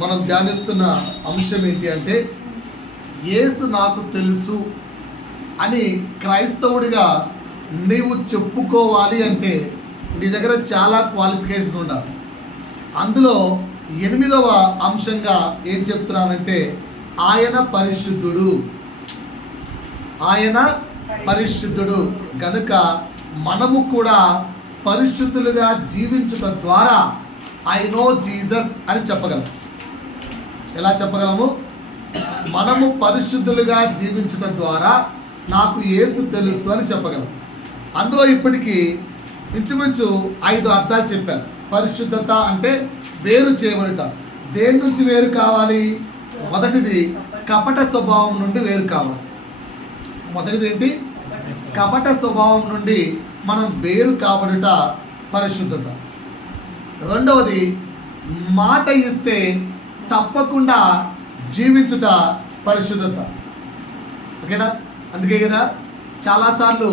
మనం ధ్యానిస్తున్న అంశం ఏంటి అంటే, యేసు నాకు తెలుసు అని క్రైస్తవుడిగా నీవు చెప్పుకోవాలి అంటే నీ దగ్గర చాలా క్వాలిఫికేషన్స్ ఉండాలి. అందులో 8వ అంశంగా ఏం చెప్తున్నానంటే, ఆయన పరిశుద్ధుడు. ఆయన పరిశుద్ధుడు గనుక మనము కూడా పరిశుద్ధులుగా జీవించుట ద్వారా ఐ నో జీసస్ అని చెప్పగలం. ఎలా చెప్పగలము? మనము పరిశుద్ధులుగా జీవించడం ద్వారా నాకు యేసు తెలుసు అని చెప్పగలం. అందులో ఇప్పటికీ ఇంచుమించు 5 అర్థాలు చెప్పారు. పరిశుద్ధత అంటే వేరు చేయబడుట. దేని నుంచి వేరు కావాలి? మొదటిది కపట స్వభావం నుండి వేరు కావాలి. మొదటిది ఏంటి? కపట స్వభావం నుండి మనం వేరు కాబడుట పరిశుద్ధత. రెండవది మాట ఇస్తే తప్పకుండా జీవించుట పరిశుద్ధత. ఓకేనా? అందుకే కదా చాలాసార్లు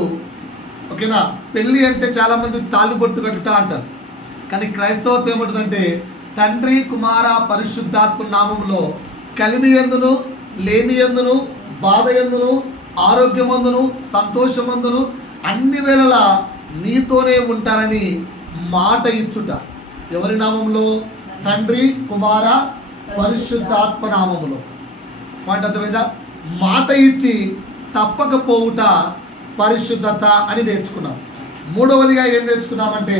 ఓకేనా పెళ్ళి అంటే చాలామంది తాళిబొట్టు కట్టుట అంటారు. కానీ క్రైస్తవత్వం ఏమంటుందంటే, తండ్రి కుమార పరిశుద్ధాత్మ నామములో కలిమి ఎందును లేమి ఎందును బాధ ఎందును ఆరోగ్యమందును సంతోషమందును అన్ని వేళలా నీతోనే ఉంటారని మాట ఇచ్చుట. ఎవరి నామంలో? తండ్రి కుమార పరిశుద్ధాత్మ నామములో. మాట అర్థమైందా? మాట ఇచ్చి తప్పకపోవుట పరిశుద్ధత అని నేర్చుకున్నాం. మూడవదిగా ఏం నేర్చుకున్నామంటే,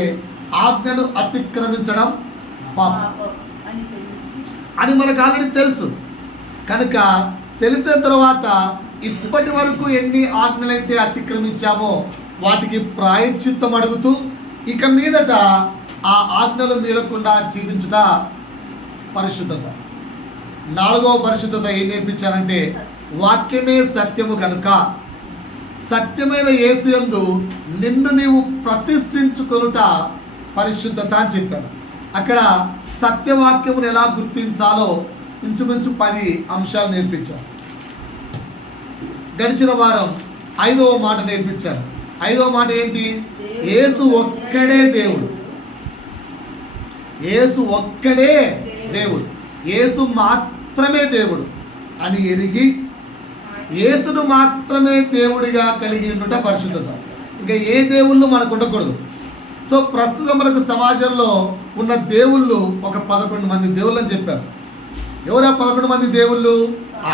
ఆజ్ఞను అతిక్రమించడం పాపం అని మనకు ఆల్రెడీ తెలుసు. కనుక తెలిసిన తర్వాత ఇప్పటి వరకు ఎన్ని ఆజ్ఞలైతే అతిక్రమించామో వాటికి ప్రాయశ్చిత్తం అడుగుతూ ఇక మీదట ఆ ఆజ్ఞలు మీరకుండా జీవించుట పరిశుద్ధత. 4వ పరిశుద్ధత ఏం నేర్పించారంటే, వాక్యమే సత్యము కనుక సత్యమైన యేసు యందు నిన్ను నీవు ప్రతిష్ఠించుకొనుట పరిశుద్ధత అని చెప్పారు. అక్కడ సత్యవాక్యమును ఎలా గుర్తించాలో ఇంచుమించు 10 అంశాలు నేర్పించారు. గడిచిన వారం 5వ మాట నేర్పించారు. 5వ మాట ఏంటి? యేసు ఒక్కడే దేవుడు. యేసు ఒక్కడే దేవుడు. యేసు మాత్రమే దేవుడు అని ఎరిగి యేసును మాత్రమే దేవుడిగా కలిగి ఉండుట పరిశుద్ధత. ఇంకా ఏ దేవుళ్ళు మనకు ఉండకూడదు. సో ప్రస్తుతం మనకు సమాజంలో ఉన్న దేవుళ్ళు ఒక 11 మంది దేవుళ్ళు అని చెప్పారు. ఎవరా 11 మంది దేవుళ్ళు?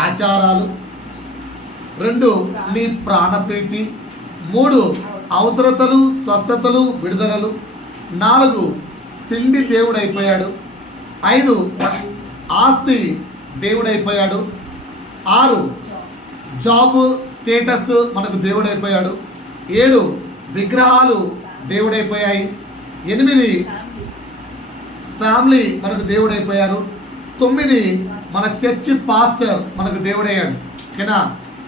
ఆచారాలు, 2 నీ ప్రాణప్రీతి, 3 అవసరతలు స్వస్థతలు విడుదలలు, 4 తిండి దేవుడైపోయాడు, 5 ఆస్తి దేవుడైపోయాడు, 6 జాబ్ స్టేటస్ మనకు దేవుడైపోయాడు, 7 విగ్రహాలు దేవుడైపోయాయి, 8 ఫ్యామిలీ మనకు దేవుడైపోయారు, 9 మన చర్చి పాస్టర్ మనకు దేవుడయ్యాడు. ఓకేనా?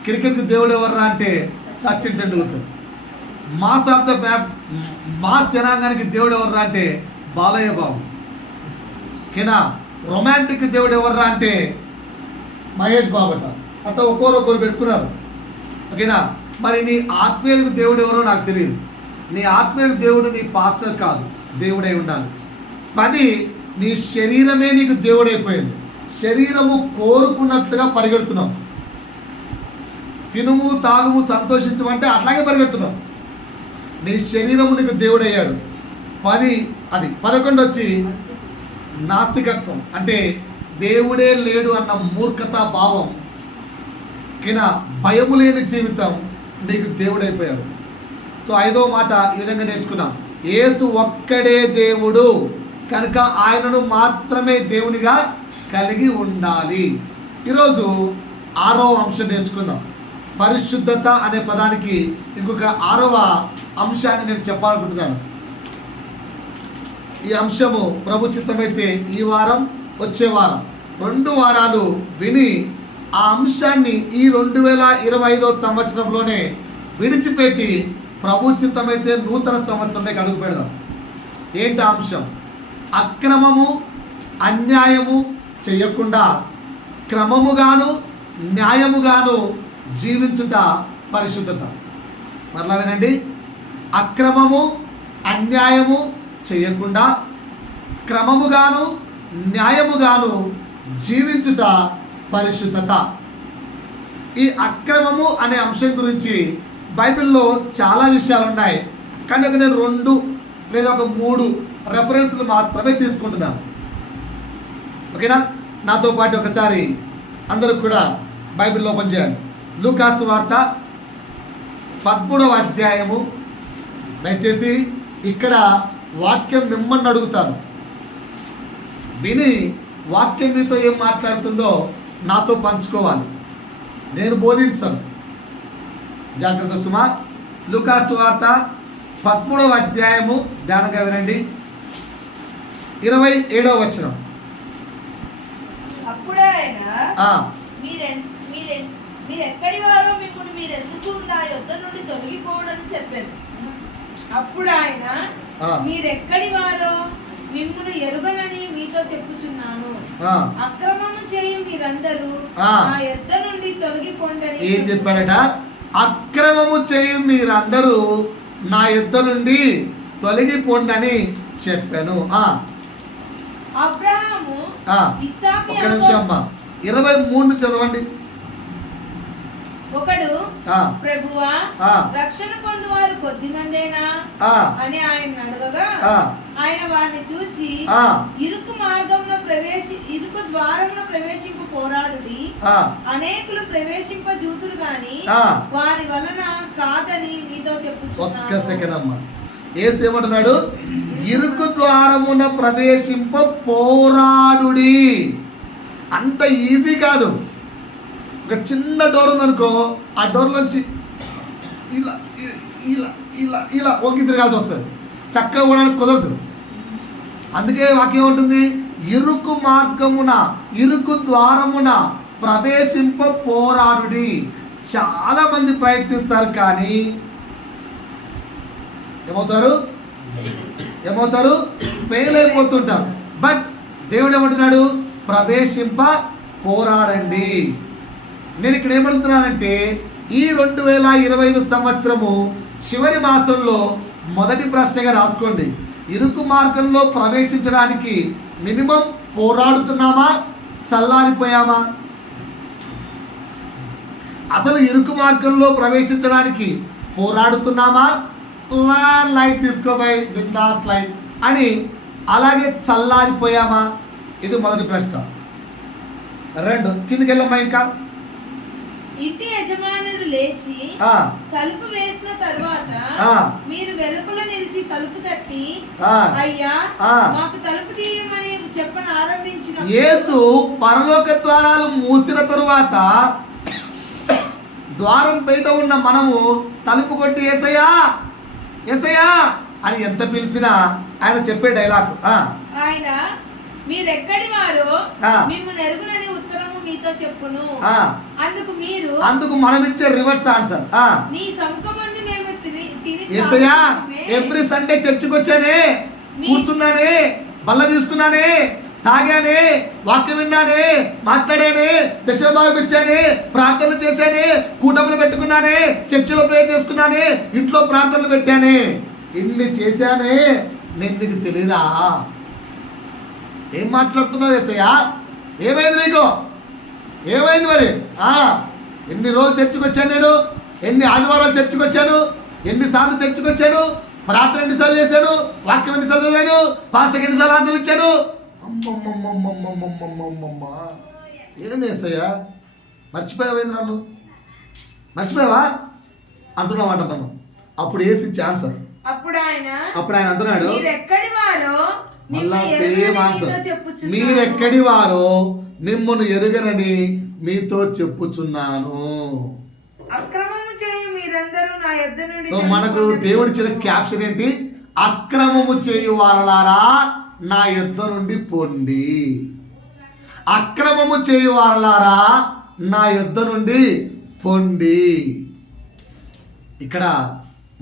క్రికెట్కి దేవుడు ఎవర్రా అంటే సచిన్ టెండూల్కర్. మాస్ జనాంగానికి దేవుడు ఎవర్రా అంటే బాలయ్య బాబు. ఓకేనా? రొమాంటిక్ దేవుడు ఎవర్రా అంటే మహేష్ బాబట. అట్లా ఒక్కొక్కరు పెట్టుకున్నారు. ఓకేనా? మరి నీ ఆత్మీయ దేవుడు ఎవరో నాకు తెలియదు. నీ ఆత్మీయ దేవుడు నీ పాస్టర్ కాదు, దేవుడై ఉండాలి. 10 నీ శరీరమే నీకు దేవుడైపోయింది. శరీరము కోరుకున్నట్లుగా పరిగెడుతున్నాం. తినుము తాగుము సంతోషించమంటే అట్లాగే పరిగెడుతున్నాం. నీ శరీరము నీకు దేవుడయ్యాడు. 11 వచ్చి నాస్తికత్వం, అంటే దేవుడే లేడు అన్న మూర్ఖతా భావం. ఓకేనా? భయము లేని జీవితం నీకు దేవుడైపోయాడు. సో 5వ మాట ఈ విధంగా నేర్చుకున్నాం. యేసు ఒక్కడే దేవుడు కనుక ఆయనను మాత్రమే దేవునిగా కలిగి ఉండాలి. ఈరోజు 6వ అంశం నేర్చుకుందాం. పరిశుద్ధత అనే పదానికి ఇంకొక 6వ అంశాన్ని నేను చెప్పాలనుకుంటున్నాను. ఈ అంశము ప్రభు చిత్తమైతే ఈ వారం వచ్చే వారం 2 వారాలు విని ఆ అంశాన్ని ఈ 2025వ సంవత్సరంలోనే విడిచిపెట్టి ప్రభు చిత్తమైతే నూతన సంవత్సరంలోకి అడుగు పెడదాం. ఏంటి అంశం? అక్రమము అన్యాయము చేయకుండా క్రమముగాను న్యాయముగాను జీవించుట పరిశుద్ధత. మరలా వినండి. అక్రమము అన్యాయము చేయకుండా క్రమముగాను న్యాయముగాను జీవించుట పరిశుద్ధత. ఈ అక్రమము అనే అంశం గురించి బైబిల్లో చాలా విషయాలు ఉన్నాయి, కానీ నేను 2 లేదా ఒక 3 రెఫరెన్స్లు మాత్రమే తీసుకుంటున్నాను. ఓకేనా? నాతో పాటు ఒకసారి అందరూ కూడా బైబిల్ ఓపెన్ చేయండి. లూకాసు వార్త 13వ అధ్యాయము. దయచేసి ఇక్కడ వాక్యం మిమ్మల్ని అడుగుతాను, విని వాక్యం మీతో ఏం మాట్లాడుతుందో నాతో పంచుకోవాలి. నేను బోధించను. జాగ్రత్త సుమా. లూకాసు వార్త 13వ అధ్యాయము ధ్యానంగా వినండి. 27వ వచనం. అప్పుడు ఆయన మీరెక్కడి వారో మిమ్మల్ని మీరెందుకు నా యొద్ద నుండి తొలగిపోవడని చెప్పారు. అప్పుడు ఆయన మీరెక్కడి వారో మిమ్మల్ని ఎరుగనని మీతో చెప్పుచున్నాను. అక్రమము చేయి మీరందరూ నా యొద్ద నుండి తొలగిపోండని. ఏం చెప్పాడట? అక్రమము చేయి మీరందరూ నా యొద్ద నుండి తొలగిపోండని చెప్పాను. అబ్రహాము ఒక్క నిమిషం అమ్మా, 23 చదవండి. ఒకడు ప్రభువా రక్షణ పొందువారు కొద్దిమందేనా అని ఆయన అడగగా ఆయన వారిని చూచి ఇరుకు ద్వారంలో ప్రవేశింపు పోరాడుడి, అనేకులు ప్రవేశింప జూతురు గాని వారి వలన కాదని మీతో చెప్పుచున్నాను. ఒక్క సెకండ్ అమ్మా. యేసు ఏమంటున్నాడు? ఇరుకు ద్వారమున ప్రవేశింప పోరాడుడి. అంత ఈజీ కాదు. ఒక చిన్న డోర్ ఉందనుకో, ఆ డోర్లోంచి ఇలా ఇలా ఇలా ఇలా ఒంకి తిరగాల్సి వస్తుంది. చక్కగా పోవడానికి కుదరదు. అందుకే వాక్యం ఉంటుంది, ఇరుకు మార్గమున ఇరుకు ద్వారమున ప్రవేశింప పోరాడుడి. చాలా మంది ప్రయత్నిస్తారు, కానీ ఏమవుతారు? ఫెయిల్ అయిపోతుంటారు. బట్ దేవుడు ఏమంటున్నాడు? ప్రవేశింప పోరాడండి. నేను ఇక్కడ ఏమడుగుతున్నానంటే, ఈ 2025 సంవత్సరము చివరి మాసంలో మొదటి ప్రశ్నగా రాసుకోండి. ఇరుకు మార్గంలో ప్రవేశించడానికి మినిమం పోరాడుతున్నామా, చల్లారిపోయామా? అసలు ఇరుకు మార్గంలో ప్రవేశించడానికి పోరాడుతున్నామా, లైట్ తీసుకోబోయ్ బిందాస్ లైట్ అని అలాగే చల్లారిపోయామా? ఇది మొదటి ప్రశ్న. 2 కిందకి వెళ్ళమ్మా. ఇంకా ఇంటి యజమానుడు లేచి తలుపు వేసిన తరువాత మీరు వెలుపల నిలిచి తలుపు తట్టి అయ్యా మాకు తలుపు తీయమని చెప్పని ఆరంభించిన యేసు పరలోక ద్వారాలు మూసిన తరువాత ద్వారం బయట ఉన్న మనము తలుపు కొట్టి యేసయ్యా యేసయ్యా అని ఎంత పిలిచినా ఆయన చెప్పే డైలాగ్ ఆయన మీరెక్కడి వారో మిమ్మల్ని ఎరుగునని ఉత్తరము మీతో చెప్పును. అందుకు మనం ఇచ్చే రివర్స్ ఆన్సర్, నీ సముఖమందు మేము తిని యేసయ్యా ఎవ్రీ సండే చర్చికి వచ్చానే, కూర్చున్నానే, బల్ల తీసుకున్నానే, తాగానే, వాక్యం విన్నానే, మాట్లాడానే, దశభాగం ఇచ్చానే, ప్రార్థనలు చేశానే, కూటములు పెట్టుకున్నానే, చర్చిలో ప్రేయర్ చేసుకున్నానే, ఇంట్లో ప్రార్థనలు పెట్టానే, ఇన్ని చేశానే, నేను నీకు తెలీదా? ఏం మాట్లాడుతున్నావు యేసయ్యా? ఏమైంది నీకు? ఏమైంది మరి? ఎన్ని రోజులు చర్చికి వచ్చాను నేను, ఎన్ని ఆదివారాలు చర్చికి వచ్చాను, ఎన్నిసార్లు చర్చికి వచ్చాను, ప్రార్థన ఎన్నిసార్లు చేశాను, వాక్యం ఎన్నిసార్లు చదివాను, పాస్టర్కి ఎన్నిసార్లు ఆన్సర్లు ఇచ్చాను. అమ్మమ్మమ్మమ్మమ్మమ్మమ్మ ఏం యేసయ్యా మర్చిపోయావేంది? నన్ను మర్చిపోయావా అంటున్నామంట మనం. అప్పుడు వేసి ఆన్సర్. అప్పుడు ఆయన అంటున్నాడు, మళ్ళా సేమ్ ఆన్సర్, మీరెక్కడి వారో మిమ్మల్ని ఎరుగనని మీతో చెప్పుచున్నాను. సో మనకు దేవుడిచ్చిన క్యాప్షన్ ఏంటి? అక్రమము చేయు వారలారా నా యొద్ద నుండి పొండి. అక్రమము చేయు వారలారా నా యొద్ద నుండి పొండి. ఇక్కడ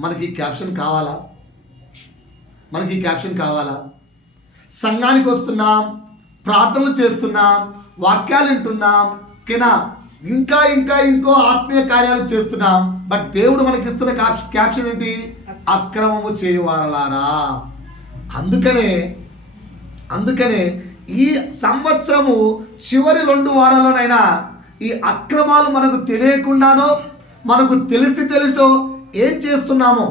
మనకి క్యాప్షన్ కావాలా? మనకి క్యాప్షన్ కావాలా? సంఘానికి వస్తున్నాం, ప్రార్థనలు చేస్తున్నాం, వాక్యాలు వింటున్నాం, ఓకేనా, ఇంకో ఆత్మీయ కార్యాలు చేస్తున్నాం. బట్ దేవుడు మనకి ఇస్తున్న క్యాప్షన్ ఏంటి? అక్రమము చేయవారలారా. అందుకనే ఈ సంవత్సరము చివరి 2 వారాల్లోనైనా ఈ అక్రమాలు మనకు తెలియకుండానో మనకు తెలుసో ఏం చేస్తున్నామో,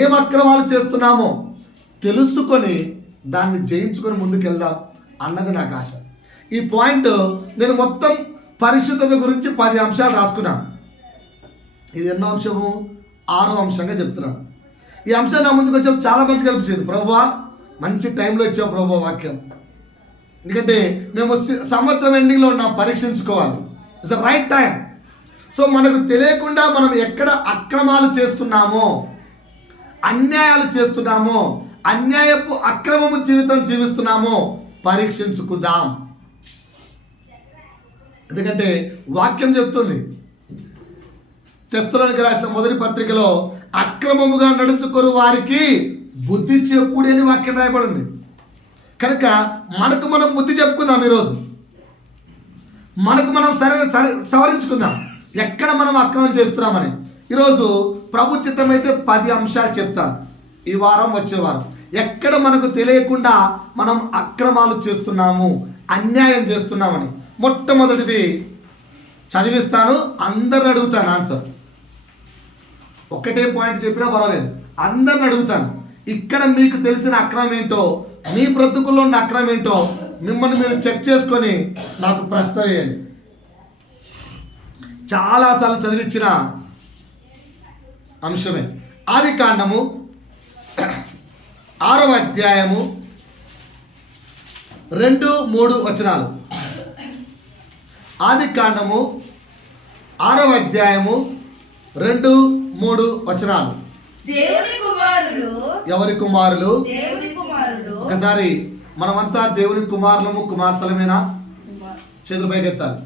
ఏం అక్రమాలు చేస్తున్నామో తెలుసుకొని దాన్ని జయించుకొని ముందుకెళ్దాం అన్నది నాకు ఆశ. ఈ పాయింట్ నేను మొత్తం పరిశుద్ధత గురించి 10 అంశాలు రాసుకున్నాను. ఇది ఎన్నో అంశము? 6వ అంశంగా చెప్తున్నాను. ఈ అంశం నా ముందుకు వచ్చాము చాలా మంచిగా అనిపించింది. ప్రభువా మంచి టైంలో ఇచ్చావు ప్రభువా వాక్యం. ఎందుకంటే మేము సంవత్సరం ఎండింగ్లో ఉన్నాం, పరీక్షించుకోవాలి. It's the right time. So మనకు తెలియకుండా మనం ఎక్కడ అక్రమాలు చేస్తున్నామో, అన్యాయాలు చేస్తున్నామో, అన్యాయపు అక్రమము జీవితం జీవిస్తున్నామో పరీక్షించుకుందాం. ఎందుకంటే వాక్యం చెప్తుంది, తెస్సలోనికి రాసిన మొదటి పత్రికలో అక్రమముగా నడుచుకొను వారికి బుద్ధి చెప్పుడి అని వాక్యం రాయబడింది. కనుక మనకు మనం బుద్ధి చెప్పుకుందాం. ఈరోజు మనకు మనం సవరించుకుందాం ఎక్కడ మనం అక్రమం చేస్తున్నామని. ఈరోజు ప్రభు చిత్తమైతే 10 అంశాలు చెప్తాను. ఈ వారం వచ్చే వారం ఎక్కడ మనకు తెలియకుండా మనం అక్రమాలు చేస్తున్నాము, అన్యాయం చేస్తున్నామని. మొట్టమొదటిది చదివిస్తాను, అందరిని అడుగుతాను ఆన్సర్. ఒకటే పాయింట్ చెప్పినా పర్వాలేదు, అందరిని అడుగుతాను. ఇక్కడ మీకు తెలిసిన అక్రమం ఏంటో, మీ బ్రతుకుల్లో ఉన్న అక్రమం ఏంటో మిమ్మల్ని మీరు చెక్ చేసుకొని నాకు ప్రశ్న వేయండి. చాలాసార్లు చదివించిన అంశమే. ఆదికాండము 6వ అధ్యాయము 2-3 వచనాలు. ఆదికాండము 6వ అధ్యాయము 2-3 వచనాలు. దేవుని కుమారులు. ఎవరి కుమారులు? దేవుని కుమారులు. ఒకసారి మనమంతా దేవుని కుమారులము కుమార్తెలమేనా? చేతులు పైకెత్తాలి.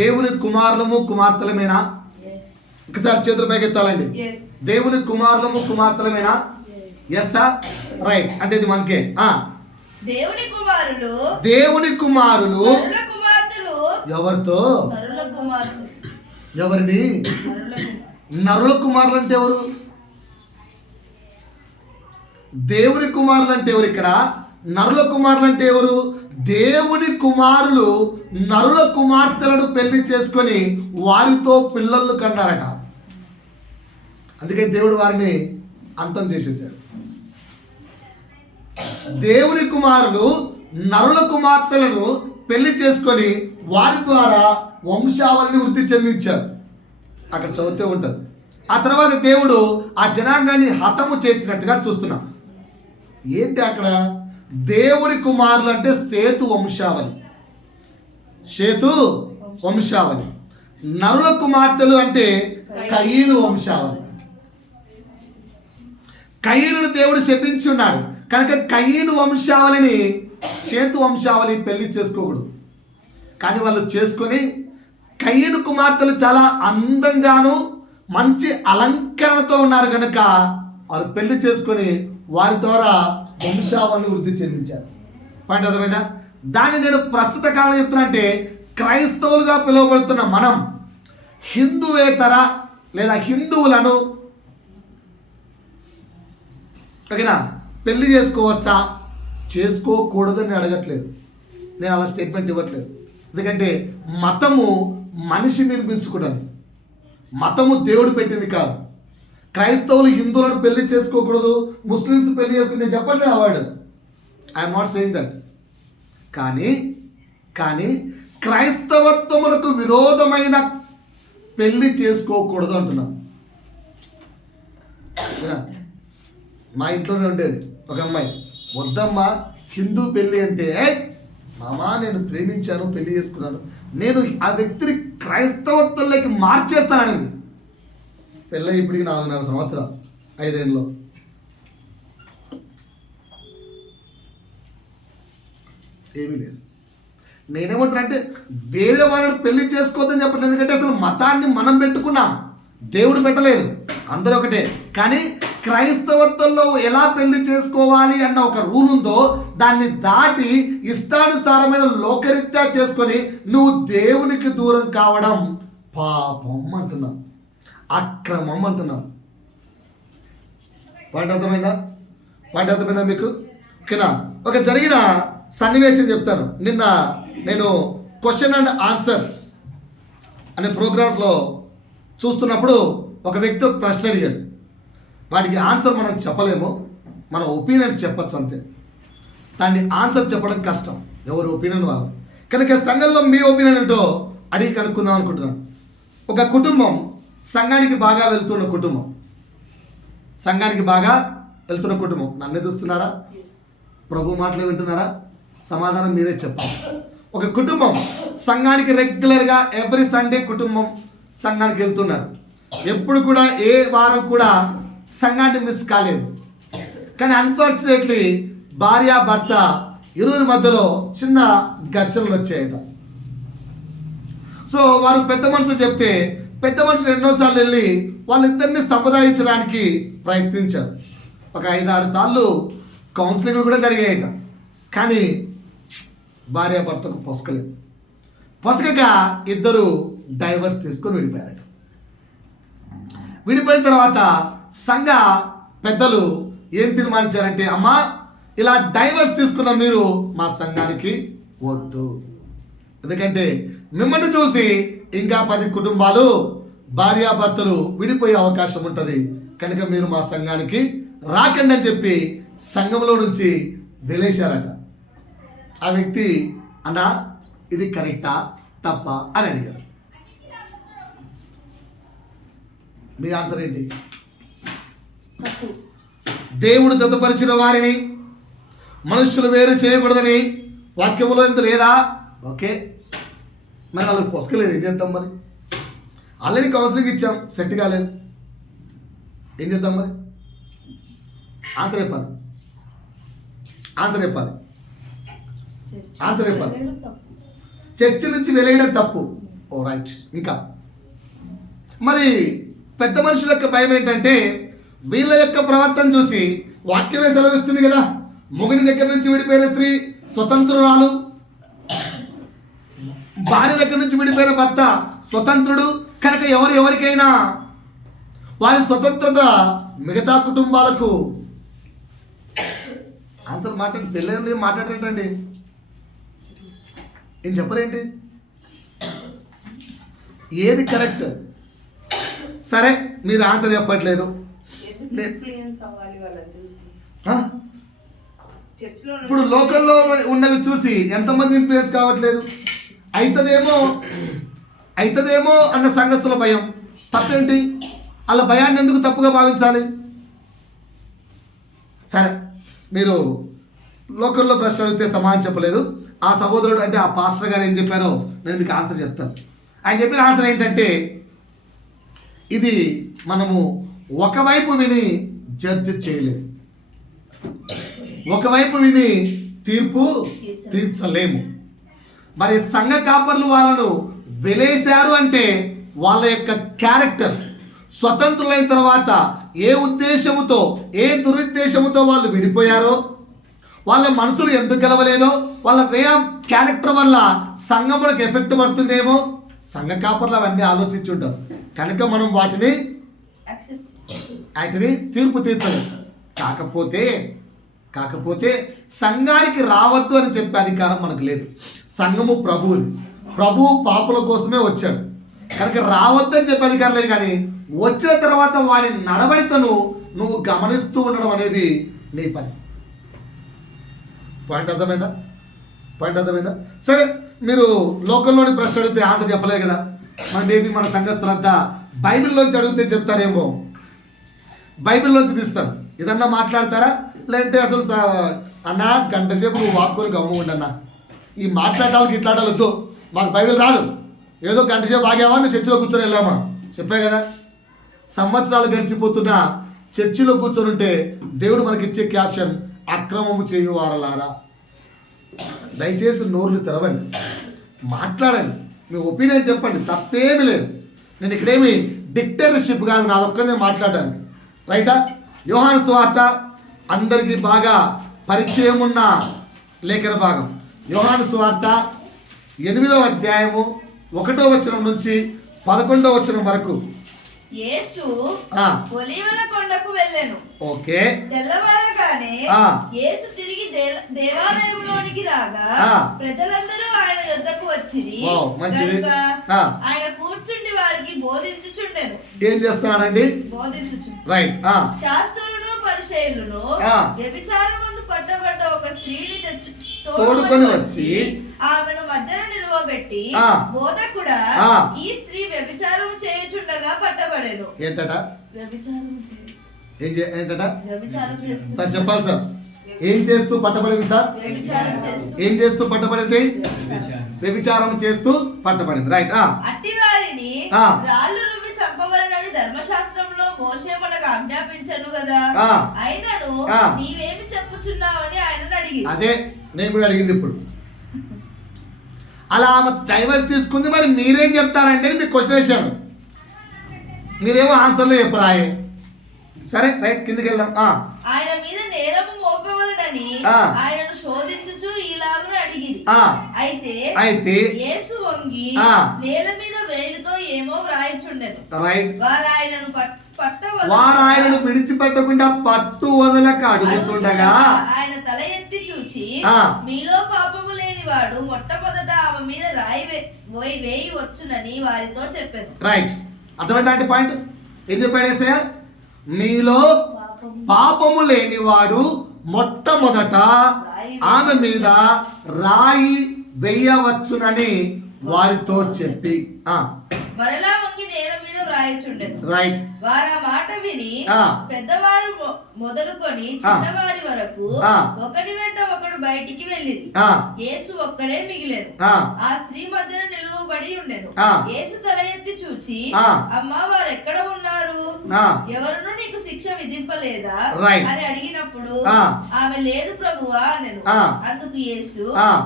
దేవుని కుమారులము కుమార్తెలమేనా? ఒకసారి చేతులు పైకెత్తాలండి. దేవుని కుమారులము కుమార్తెలమేనా? Yes right. అంటే ఇది మనకే. దేవుని కుమారులు. దేవుని కుమారులు. కుమార్తెలు. ఎవరితో? నరుల కుమారులు. ఎవరిని? నరుల కుమారులు అంటే ఎవరు? దేవుని కుమారులు అంటే ఎవరు? ఇక్కడ నరుల కుమారులు అంటే ఎవరు? దేవుని కుమారులు నరుల కుమార్తెలను పెళ్లి చేసుకొని వారితో పిల్లలు కన్నారట. అందుకే దేవుడు వారిని అంతం చేసేసాడు. దేవుని కుమారులు నరుల కుమార్తెలను పెళ్లి చేసుకొని వారి ద్వారా వంశావళిని వృద్ధి చెందించారు. అక్కడ చదివితే ఉంటుంది. ఆ తర్వాత దేవుడు ఆ జనాంగాన్ని హతము చేసినట్టుగా చూస్తున్నాం. ఏంటి అక్కడ? దేవుని కుమారులు అంటే సేతు వంశావళి, షేతు వంశావళి. నరుల కుమార్తెలు అంటే కయీను వంశావళి. కయీనును దేవుడు శపించి ఉన్నాడు కనుక కయీను వంశావళిని షేతు వంశావళి పెళ్లి చేసుకోకూడదు. కానీ వాళ్ళు చేసుకొని కయీను కుమార్తెలు చాలా అందంగాను మంచి అలంకరణతో ఉన్నారు కనుక వారు పెళ్లి చేసుకొని వారి ద్వారా వంశావళిని వృద్ధి చెందించారు. పాయింట్ అర్థమైందా? దాన్ని నేను ప్రస్తుత కాలం చెప్తున్నా అంటే క్రైస్తవులుగా పిలువబడుతున్న మనం హిందువేతర లేదా హిందువులను ఓకేనా పెళ్లి చేసుకోవచ్చా చేసుకోకూడదని అడగట్లేదు. నేను అలా స్టేట్మెంట్ ఇవ్వట్లేదు. ఎందుకంటే మతము మనిషి నిర్మించుకున్నది, మతము దేవుడు పెట్టింది కాదు. క్రైస్తవులు హిందువులను పెళ్లి చేసుకోకూడదు, ముస్లిమ్స్ పెళ్లి చేసుకుని నేను చెప్పట్లేదు. Award I'm not saying that. కానీ క్రైస్తవత్వములకు విరోధమైన పెళ్లి చేసుకోకూడదు అంటున్నాను. మా ఇంట్లోనే ఉండేది ఒక అమ్మాయి, వద్దమ్మా హిందూ పెళ్ళి అంటే, మామా నేను ప్రేమించాను పెళ్లి చేసుకున్నాను, నేను ఆ వ్యక్తిని క్రైస్తవత్వంలోకి మార్చేస్తానని. పెళ్ళి ఇప్పటికి 4.5 సంవత్సరాలు, 5 ఏళ్ళలో. ఏమీ లేదు. నేనేమంటున్నా అంటే వేరే వాళ్ళని పెళ్లి చేసుకోవద్దని చెప్పట్లేదు. ఎందుకంటే అసలు మతాన్ని మనం పెట్టుకున్నాం, దేవుడు పెట్టలేదు, అందరూ ఒకటే. కానీ క్రైస్తవత్వంలో ఎలా పెళ్లి చేసుకోవాలి అన్న ఒక రూల్ ఉందో దాన్ని దాటి ఇష్టానుసారమైన లోకరీత్యా చేసుకొని నువ్వు దేవునికి దూరం కావడం పాపం అంటున్నాం, అక్రమం అంటున్నాం. పాయింట్ అర్థమైందా మీకు? ఓకేనా? ఒక జరిగిన సన్నివేశం చెప్తాను. నిన్న నేను క్వశ్చన్ అండ్ ఆన్సర్స్ అనే ప్రోగ్రామ్స్లో చూస్తున్నప్పుడు ఒక వ్యక్తి ఒక ప్రశ్న అడిగాడు. వాటికి ఆన్సర్ మనం చెప్పలేము, మన ఒపీనియన్స్ చెప్పచ్చు అంతే. దాన్ని ఆన్సర్ చెప్పడం కష్టం, ఎవరి ఒపీనియన్ వాళ్ళు. కనుక సంఘంలో మీ ఒపీనియన్ ఏంటో అడిగి కనుక్కుందాం అనుకుంటున్నాను. ఒక కుటుంబం సంఘానికి బాగా వెళ్తున్న కుటుంబం, సంఘానికి బాగా వెళ్తున్న కుటుంబం. నన్ను చూస్తున్నారా? ప్రభు మాటలు వింటున్నారా? సమాధానం మీరే చెప్పాలి. ఒక కుటుంబం సంఘానికి రెగ్యులర్గా ఎవ్రీ సండే కుటుంబం సంఘానికి వెళ్తున్నారు. ఎప్పుడు కూడా ఏ వారం కూడా సంఘాన్ని మిస్ కాలేదు. కానీ అన్ఫార్చునేట్లీ భార్య భర్త ఇరువురి మధ్యలో చిన్న ఘర్షణలు వచ్చాయట. సో వారు పెద్ద మనుషులు చెప్తే పెద్ద మనుషులు ఎన్నోసార్లు వెళ్ళి వాళ్ళిద్దరిని సంప్రదాయించడానికి ప్రయత్నించారు. ఒక 5-6 సార్లు కౌన్సిలింగ్లు కూడా జరిగాయట. కానీ భార్యాభర్తకు పొసకలేదు. పొసకగా ఇద్దరు డైవర్స్ తీసుకొని విడిపోయారట. విడిపోయిన తర్వాత సంఘ పెద్దలు ఏం తీర్మానించారంటే, అమ్మా ఇలా డైవర్స్ తీసుకున్న మీరు మా సంఘానికి వద్దు, ఎందుకంటే మిమ్మల్ని చూసి ఇంకా 10 కుటుంబాలు భార్యాభర్తలు విడిపోయే అవకాశం ఉంటుంది, కనుక మీరు మా సంఘానికి రాకండి అని చెప్పి సంఘంలో నుంచి వెలేశారట. ఆ వ్యక్తి అన్నా ఇది కరెక్టా తప్ప అని అడిగారు. మీ ఆన్సర్ ఏంటి? దేవుడు జతపరిచిన వారిని మనుషులు వేరు చేయకూడదని వాక్యంలో ఎంత లేదా? ఓకే, మరి వాళ్ళకి పొసకలేదు, ఏం చేద్దాం? మరి ఆల్రెడీ కౌన్సిలింగ్ ఇచ్చాం, సెట్ కాలేదు, ఏం చేద్దాం? మరి ఆన్సర్ చెప్పాలి, ఆన్సర్ చెప్పాలి, ఆన్సర్ చెప్పాలి. చర్చి నుంచి వెలేయడం తప్పు. ఓ రైట్. ఇంకా మరి పెద్ద మనుషుల యొక్క భయం ఏంటంటే, వీళ్ళ యొక్క ప్రవర్తన చూసి వాక్యమే సెలవిస్తుంది కదా, మొగుని దగ్గర నుంచి విడిపోయిన స్త్రీ స్వతంత్రురాలు, భార్య దగ్గర నుంచి విడిపోయిన భర్త స్వతంత్రుడు. కనుక ఎవరికైనా వారి స్వతంత్రత మిగతా కుటుంబాలకు. ఆన్సర్ పెళ్ళి మాట్లాడేటండి, ఏం చెప్పరేంటి? ఏది కరెక్ట్? సరే, మీరు ఆన్సర్ చెప్పట్లేదు. ఇప్పుడు లోకల్లో ఉన్నవి చూసి ఎంతమంది ఇన్ఫ్లుయెన్స్ కావట్లేదు? అవుతుందేమో అన్న సంఘస్థుల భయం. తప్పేంటి? వాళ్ళ భయాన్ని ఎందుకు తప్పుగా భావించాలి? సరే, మీరు లోకల్లో ప్రశ్న అడిగితే సమాధానం చెప్పలేదు. ఆ సహోదరుడు అంటే ఆ పాస్టర్ గారు ఏం చెప్పారో నేను మీకు ఆన్సర్ చెప్తాను. ఆయన చెప్పిన ఆన్సర్ ఏంటంటే, ఇది మనము ఒకవైపు విని జడ్జ్ చేయలేము, ఒకవైపు విని తీర్పు తీర్చలేము. మరి సంఘ కాపర్లు వాళ్ళను వెలేశారు అంటే వాళ్ళ యొక్క క్యారెక్టర్, స్వతంత్రులైన తర్వాత ఏ ఉద్దేశముతో ఏ దురుద్దేశముతో వాళ్ళు విడిపోయారో, వాళ్ళ మనసులు ఎందుకు గెలవలేదో, వాళ్ళ వే ఆఫ్ క్యారెక్టర్ వల్ల సంఘములకు ఎఫెక్ట్ పడుతుందేమో, సంఘ కాపర్లు అవన్నీ ఆలోచించుంటారు. కనుక మనం వాటిని తీర్పు తీర్చలేం. కాకపోతే సంఘానికి రావద్దు అని చెప్పే అధికారం మనకు లేదు. సంఘము ప్రభువుది, ప్రభువు పాపుల కోసమే వచ్చాడు, కనుక రావద్దు అని చెప్పే అధికారం లేదు. కానీ వచ్చిన తర్వాత వారి నడవడితను నువ్వు గమనిస్తూ ఉండడం అనేది నీ పని. పాయింట్ అర్థమైందా? సరే, మీరు లోకల్లోని ప్రశ్న అడిగితే ఆన్సర్ చెప్పలేదు కదా. మన సంఘస్థులంతా బైబిల్లోంచి అడిగితే చెప్తారేమో, బైబిల్లోంచి తీస్తాను. ఇదన్నా మాట్లాడతారా? లేదంటే అసలు అన్నా గంట సేపు నువ్వు వాక్కొని గమ్ము ఉండన్నా, ఈ మాట్లాడాలకి ఇట్లాడాలి వద్దు, మాకు బైబిల్ రాదు, ఏదో గంట సేపు ఆగామా, నువ్వు చర్చిలో కూర్చొని వెళ్ళామా? చెప్పే కదా. సంవత్సరాలు గడిచిపోతున్నా చర్చిలో కూర్చొని ఉంటే దేవుడు మనకిచ్చే క్యాప్షన్ అక్రమము చేయువారలారా. దయచేసి నోర్లు తెరవండి, మాట్లాడండి, మీ ఒపీనియన్ చెప్పండి, తప్పేమీ లేదు. నేను ఇక్కడేమి డిక్టేటర్షిప్ కాదు, నాదొక్కనే మాట్లాడాను. రైటా? యోహాను సువార్త అందరికీ బాగా పరిచయం ఉన్న లేఖన భాగం. యోహాను సువార్త 8వ అధ్యాయము 1వ వచనం నుంచి 11వ వచనం వరకు. యేసు ఒలీవల కొండకు వెళ్ళెను. ఓకే. తెల్లవారగానే యేసు తిరిగి దేవాలయంలోనికి రాగా ప్రజలందరూ ఆయన యొద్దకు వచ్చిరి. ఆయన కూర్చుండి వారికి బోధించుచుండెను. ఏం చేస్తున్నాడండి? రైట్. శాస్త్రులను పరిచయులను వ్యభిచారమందు పట్టబడ్డ ఒక స్త్రీని తోడుకొని వచ్చి ఆమెను మధ్యన నిలువబెట్టి, బోధకుడా, ఈ స్త్రీ వ్యభిచారం చేయుచుండగా పట్టబడెను. ఏంటట? వ్యభిచారం సార్ చెప్పాలి సార్. ఏం చేస్తూ పట్టబడింది సార్? ఏం చేస్తూ పట్టబడింది? వ్యభిచారం చేస్తూ పట్టబడింది. రైట్. అట్టి వారిని రాళ్ళు రువ్వి చంపవలనని ధర్మశాస్త్రంలో మోషే మనకు ఆజ్ఞాపించను కదా, అయినను నీవేమి చెప్పుచున్నావని ఆయనను అడిగి. అదే నేను కూడా అడిగింది ఇప్పుడు. అలా ఆమె డైవర్స్ తీసుకుంది, మరి మీరేం చెప్తారంటే మీకు క్వశ్చన్ వేసాను, మీరేమో ఆన్సర్లో చెప్పరాయే. సరే రైట్, కిందకి వెళ్దాం. ఆయన మీద నేరము మోపవలనని ఆయనను శోధించుచు ఇలాగ అడిగిరి. అయితే యేసు వంగి నేల మీద వేలితో ఏమో వ్రాయిచుండెను. వారు ఆయనను విడిచిపెట్టకుండా పట్టు వదలక అడుగుతుండగా ఆయన తల ఎత్తి చూచి, మీలో పాపము లేని వాడు మొట్టమొదట ఆమె మీద రాయి వేయి వచ్చునని వారితో చెప్పాను. రైట్. అర్థమైందంటే పాయింట్ ఏం చెప్పాడేసయ్య? మీలో పాపము లేనివాడు మొట్టమొదట ఆమె మీద రాయి వేయవచ్చునని వారితో చెప్పి మరలా వంగి నేల మీద వ్రాయిచుండెను. రైట్. వారు ఆ మాట విని పెద్దవారు మొదలుకొని చిన్నవారి వరకు ఒకటి వెంట ఒకడు బయటికి వెళ్ళింది. యేసు ఒక్కడే మిగిలేను. ఆ స్త్రీ మధ్యన నిలువబడి ఉండెను. యేసు తల ఎత్తి చూచి, అమ్మా, వారు ఎక్కడ ఉన్నారు? ఎవరును నీకు శిక్ష విధింపలేదా అని అడిగినప్పుడు ఆమె, లేదు ప్రభువా అనెను. అందుకు యేసు,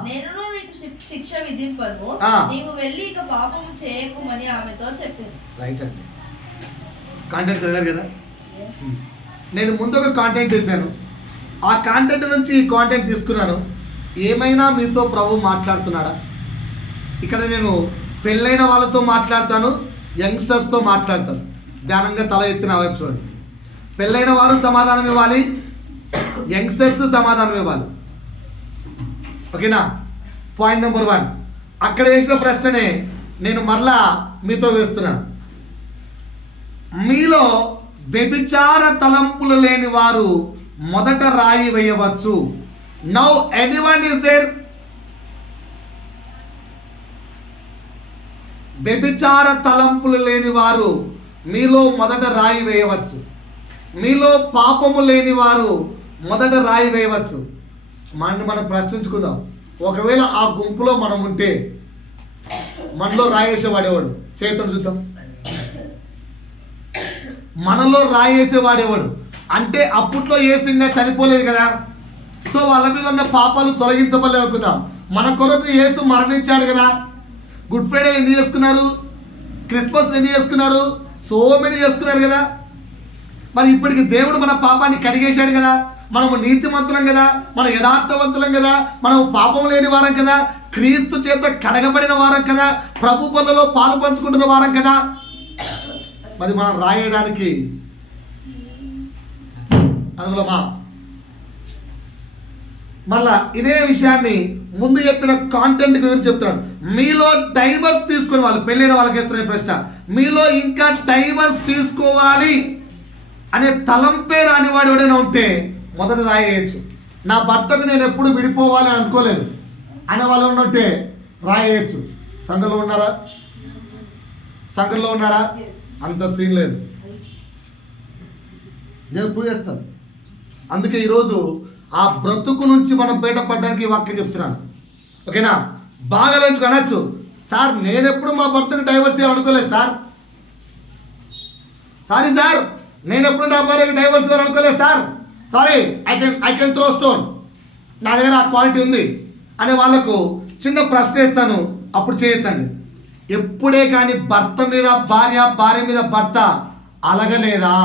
నేను నీకు శిక్ష విధింపను, నీవు వెళ్ళి ఇక పాపము చేయకుమని ఆమెతో చెప్పింది. రైట్ అండి. కాంటెంట్ చదివారు కదా. నేను ముందు ఒక కాంటెంట్ చేశాను, ఆ కాంటెంట్ నుంచి ఈ కాంటెంట్ తీసుకున్నాను. ఏమైనా మీతో ప్రభు మాట్లాడుతున్నాడా? ఇక్కడ నేను పెళ్ళైన వాళ్ళతో మాట్లాడతాను, యంగ్స్టర్స్తో మాట్లాడతాను. ధ్యానంగా తల ఎత్తిన వైపు చూడండి. పెళ్ళైన వారు సమాధానం ఇవ్వాలి, యంగ్స్టర్స్ సమాధానం ఇవ్వాలి. ఓకేనా? పాయింట్ నెంబర్ 1, అక్కడ వేసిన ప్రశ్ననే నేను మరలా మీతో వేస్తున్నాను. మీలో వ్యభిచార తలంపులు లేని వారు మొదట రాయి వేయవచ్చు. Now anyone is there? వ్యభిచార తలంపులు లేని వారు మీలో మొదట రాయి వేయవచ్చు. మీలో పాపము లేని వారు మొదట రాయి వేయవచ్చు. మనం ప్రశ్నించుకుందాం. ఒకవేళ ఆ గుంపులో మనం ఉంటే మనలో రాయేసేవాడేవాడు? చేతులు చూద్దాం. మనలో రాయేసేవాడేవాడు అంటే అప్పట్లో యేసు చనిపోలేదు కదా, సో వాళ్ళ మీద ఉన్న పాపాలు తొలగించబడలేదు అనుకుందాం. మన కొరకు యేసు మరణించాడు కదా. గుడ్ ఫ్రైడే ఎన్ని చేసుకున్నారు? క్రిస్మస్ ఎన్ని చేసుకున్నారు? సో మెనీ చేసుకున్నారు కదా. మరి ఇప్పటికి దేవుడు మన పాపాన్ని కడిగేశాడు కదా. మనము నీతిమంతులం కదా, మనం యథార్థవంతులం కదా, మనం పాపం లేని వారం కదా, క్రీస్తు చేత కడగబడిన వారం కదా, ప్రభు పనులలో పాలు పంచుకుంటున్న వారం కదా. మరి మనం రాయడానికి అనుగుణమా? మళ్ళా ఇదే విషయాన్ని ముందు చెప్పిన కాంటెంట్ గురించి చెప్తున్నాను. మీలో డైవర్స్ తీసుకునే వాళ్ళు, పెళ్ళైన వాళ్ళకి వేస్తున్న ప్రశ్న, మీలో ఇంకా డైవర్స్ తీసుకోవాలి అనే తలంపే రానివాడు ఎవడైనా ఉంటే మొదట రాయేయచ్చు. నా భర్తకు నేను ఎప్పుడు విడిపోవాలి అని అనుకోలేదు అనే వాళ్ళు ఉన్నట్టే రాయేయచ్చు. సంఘంలో ఉన్నారా? సంఘంలో ఉన్నారా? అంత సీన్ లేదు. నేను ప్రూవ్ చేస్తాను. అందుకే ఈరోజు ఆ బ్రతుకు నుంచి మనం బయటపడడానికి వాక్యం చెప్తున్నాను. ఓకేనా? బాగా లేచుకు అనొచ్చు, సార్ నేను ఎప్పుడు మా భర్తకు డైవర్స్ ఇవ్వాలనుకోలేదు సార్. సారీ సార్, నేను ఎప్పుడు నా భార్యకు డైవర్స్ ఇవ్వాలనుకోలేదు sir. Sorry, I can throw stone, నా దగ్గర ఆ క్వాలిటీ ఉంది అనే వాళ్ళకు చిన్న ప్రశ్న వేస్తాను, అప్పుడు చేయొద్దండి. ఎప్పుడే కానీ భర్త మీద భార్య, భార్య మీద భర్త అలగలేదా?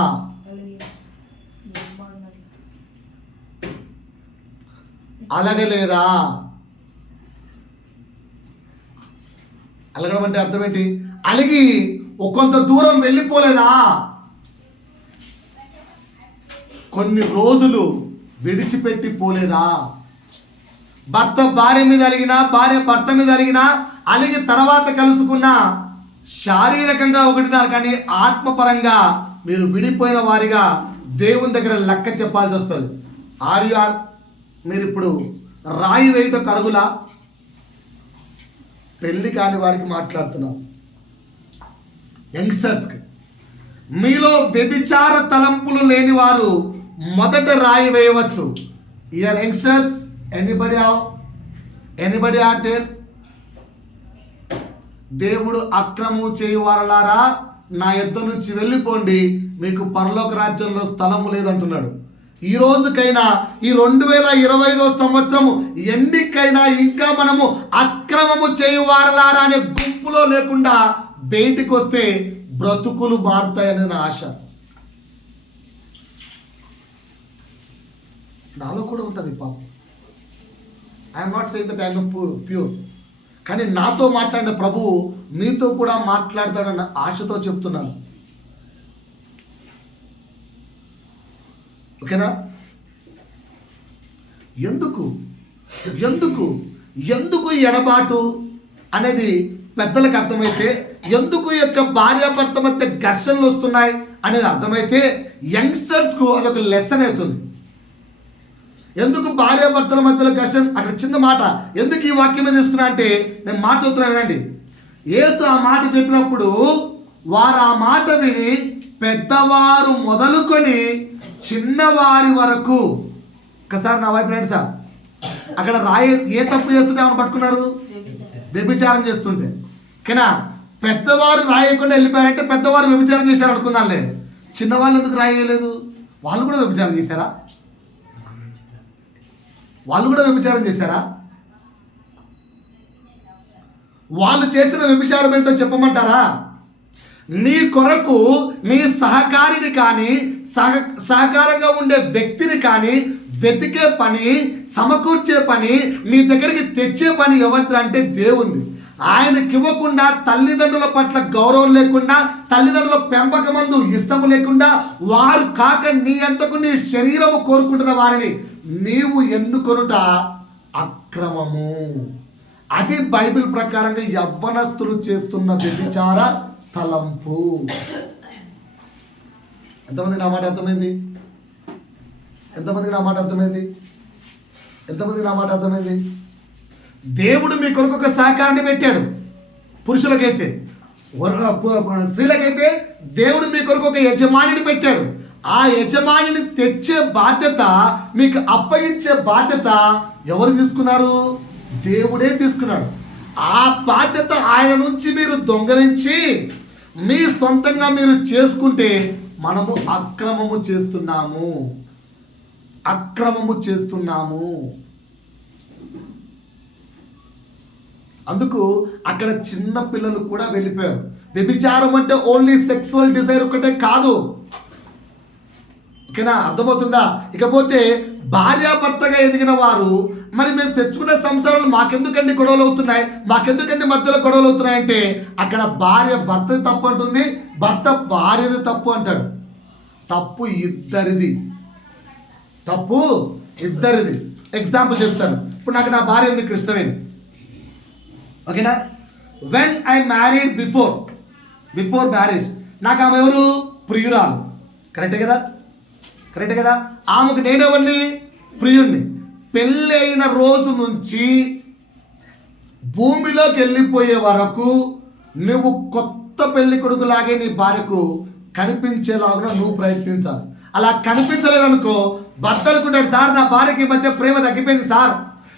అలగలేదా? అలగడం అంటే అర్థం ఏంటి? అలిగి కొంత దూరం వెళ్ళిపోలేదా, కొన్ని రోజులు విడిచిపెట్టి పోలేదా? భర్త భార్య మీద అలిగినా, భార్య భర్త మీద అలిగినా, అలిగి తర్వాత కలుసుకున్న శారీరకంగా ఒకటినారు, కానీ ఆత్మపరంగా మీరు విడిపోయిన వారిగా దేవుని దగ్గర లెక్క చెప్పాల్సి వస్తుంది. ఆర్ఆర్ మీరు ఇప్పుడు రాయి వేయటం కరుగులా? పెళ్లి కాని వారికి మాట్లాడుతున్నాం, యంగ్స్టర్స్కి. మీలో వ్యభిచార తలంపులు లేని వారు మొదట రాయి వేయవచ్చు. Here youngsters, anybody are there? దేవుడు అక్రమం చేయువారలారా నా యొద్ద నుంచి వెళ్ళిపోండి, మీకు పరలోక రాజ్యంలో స్థలము లేదంటున్నాడు. ఈ రోజుకైనా, ఈ 2025 సంవత్సరము ఎన్నికైనా ఇంకా మనము అక్రమము చేయువారలారా అనే గుంపులో లేకుండా బయటికి వస్తే బ్రతుకులు మారుతాయని నా ఆశ. నాలో కూడా ఉంటుంది పాపం. I'm not saying that I'm pure, కానీ నాతో మాట్లాడిన ప్రభువు మీతో కూడా మాట్లాడతాడన్న ఆశతో చెప్తున్నాను. ఓకేనా? ఎందుకు ఎందుకు ఎందుకు ఎడబాటు అనేది పెద్దలకు అర్థమైతే, ఎందుకు యొక్క భార్యాభర్త మధ్య ఘర్షణలు వస్తున్నాయి అనేది అర్థమైతే యంగ్స్టర్స్కు అదొక లెసన్ అవుతుంది. ఎందుకు భార్యాభర్తల మధ్యలో ఘర్షణ? అక్కడ చిన్న మాట ఎందుకు ఈ వాక్యం మీద ఇస్తున్నా అంటే, నేను మాట చదువుతున్నాను వినండి. యేసు ఆ మాట చెప్పినప్పుడు వారు ఆ మాట విని పెద్దవారు మొదలుకొని చిన్నవారి వరకు, ఒకసారి నా వైపు రండి సార్, అక్కడ రాయి ఏ తప్పు చేస్తుంటే ఏమైనా పట్టుకున్నారు? వ్యభిచారం చేస్తుంటే. ఓకేనా? పెద్దవారు రాయకుండా వెళ్ళిపోయారంటే పెద్దవారు వ్యభిచారం చేశారు అనుకుందాంలే. చిన్నవాళ్ళు ఎందుకు రాయలేదు? వాళ్ళు కూడా వ్యభిచారం చేశారా? వాళ్ళు కూడా వ్యభిచారం చేశారా? వాళ్ళు చేసిన వ్యభిచారం ఏంటో చెప్పమంటారా? నీ కొరకు నీ సహకారిని కానీ, సహకారంగా ఉండే వ్యక్తిని కానీ వెతికే పని, సమకూర్చే పని, నీ దగ్గరికి తెచ్చే పని ఎవరిది అంటే దేవుంది. ఆయనకి ఇవ్వకుండా, తల్లిదండ్రుల పట్ల గౌరవం లేకుండా, తల్లిదండ్రుల పెంపకమందు ఇష్టము లేకుండా, వారు కాక నీ అంతకు నీ శరీరము కోరుకుంటున్న వారిని నీవు ఎన్నుకొనుట అక్రమము. అది బైబిల్ ప్రకారంగా యవ్వనస్తులు చేస్తున్న వ్యభిచార తలంపు. ఎంతమందికి నా మాట అర్థమైంది? ఎంతమందికి నా మాట అర్థమైంది? ఎంతమందికి నా మాట అర్థమైంది? దేవుడు మీ కొరకు ఒక సహకారాన్ని పెట్టాడు. పురుషులకైతే, స్త్రీలకైతే దేవుడు మీ కొరకు ఒక యజమానిని పెట్టాడు. ఆ యజమానిని తెచ్చే బాధ్యత, మీకు అప్పగించే బాధ్యత ఎవరు తీసుకున్నారు? దేవుడే తీసుకున్నాడు. ఆ బాధ్యత ఆయన నుంచి మీరు దొంగలించి మీ సొంతంగా మీరు చేసుకుంటే మనము అక్రమము చేస్తున్నాము. అందుకు అక్కడ చిన్న పిల్లలు కూడా వెళ్ళిపోయారు. వ్యభిచారం అంటే ఓన్లీ సెక్సువల్ డిజైర్ ఒకటే కాదు. ఓకేనా? అర్థమవుతుందా? ఇకపోతే భార్యాభర్తగా ఎదిగిన వారు, మరి మేము తెచ్చుకునే సంసారాలు మాకెందుకండి గొడవలు అవుతున్నాయి, మాకెందుకండి మధ్యలో గొడవలు అవుతున్నాయి అంటే, అక్కడ భార్య భర్తది తప్పు అంటుంది, భర్త భార్యది తప్పు అంటాడు. తప్పు ఇద్దరిది. ఎగ్జాంపుల్ చెప్తాను. ఇప్పుడు నాకు నా భార్య ఉంది, క్రిస్టవేని. ఓకేనా? When I married before marriage, నాకు ఆమె ఎవరు? ప్రియురాలు. కరెక్టే కదా? ఆమెకు నేనెవరిని? ప్రియుణ్ణి. పెళ్ళి అయిన రోజు నుంచి భూమిలోకి వెళ్ళిపోయే వరకు నువ్వు కొత్త పెళ్లి కొడుకులాగే నీ భార్యకు కనిపించేలాగా నువ్వు ప్రయత్నించాలి. అలా కనిపించలేదనుకో, భర్త అనుకుంటాడు, సార్ నా భార్యకి ఈ మధ్య ప్రేమ తగ్గిపోయింది సార్,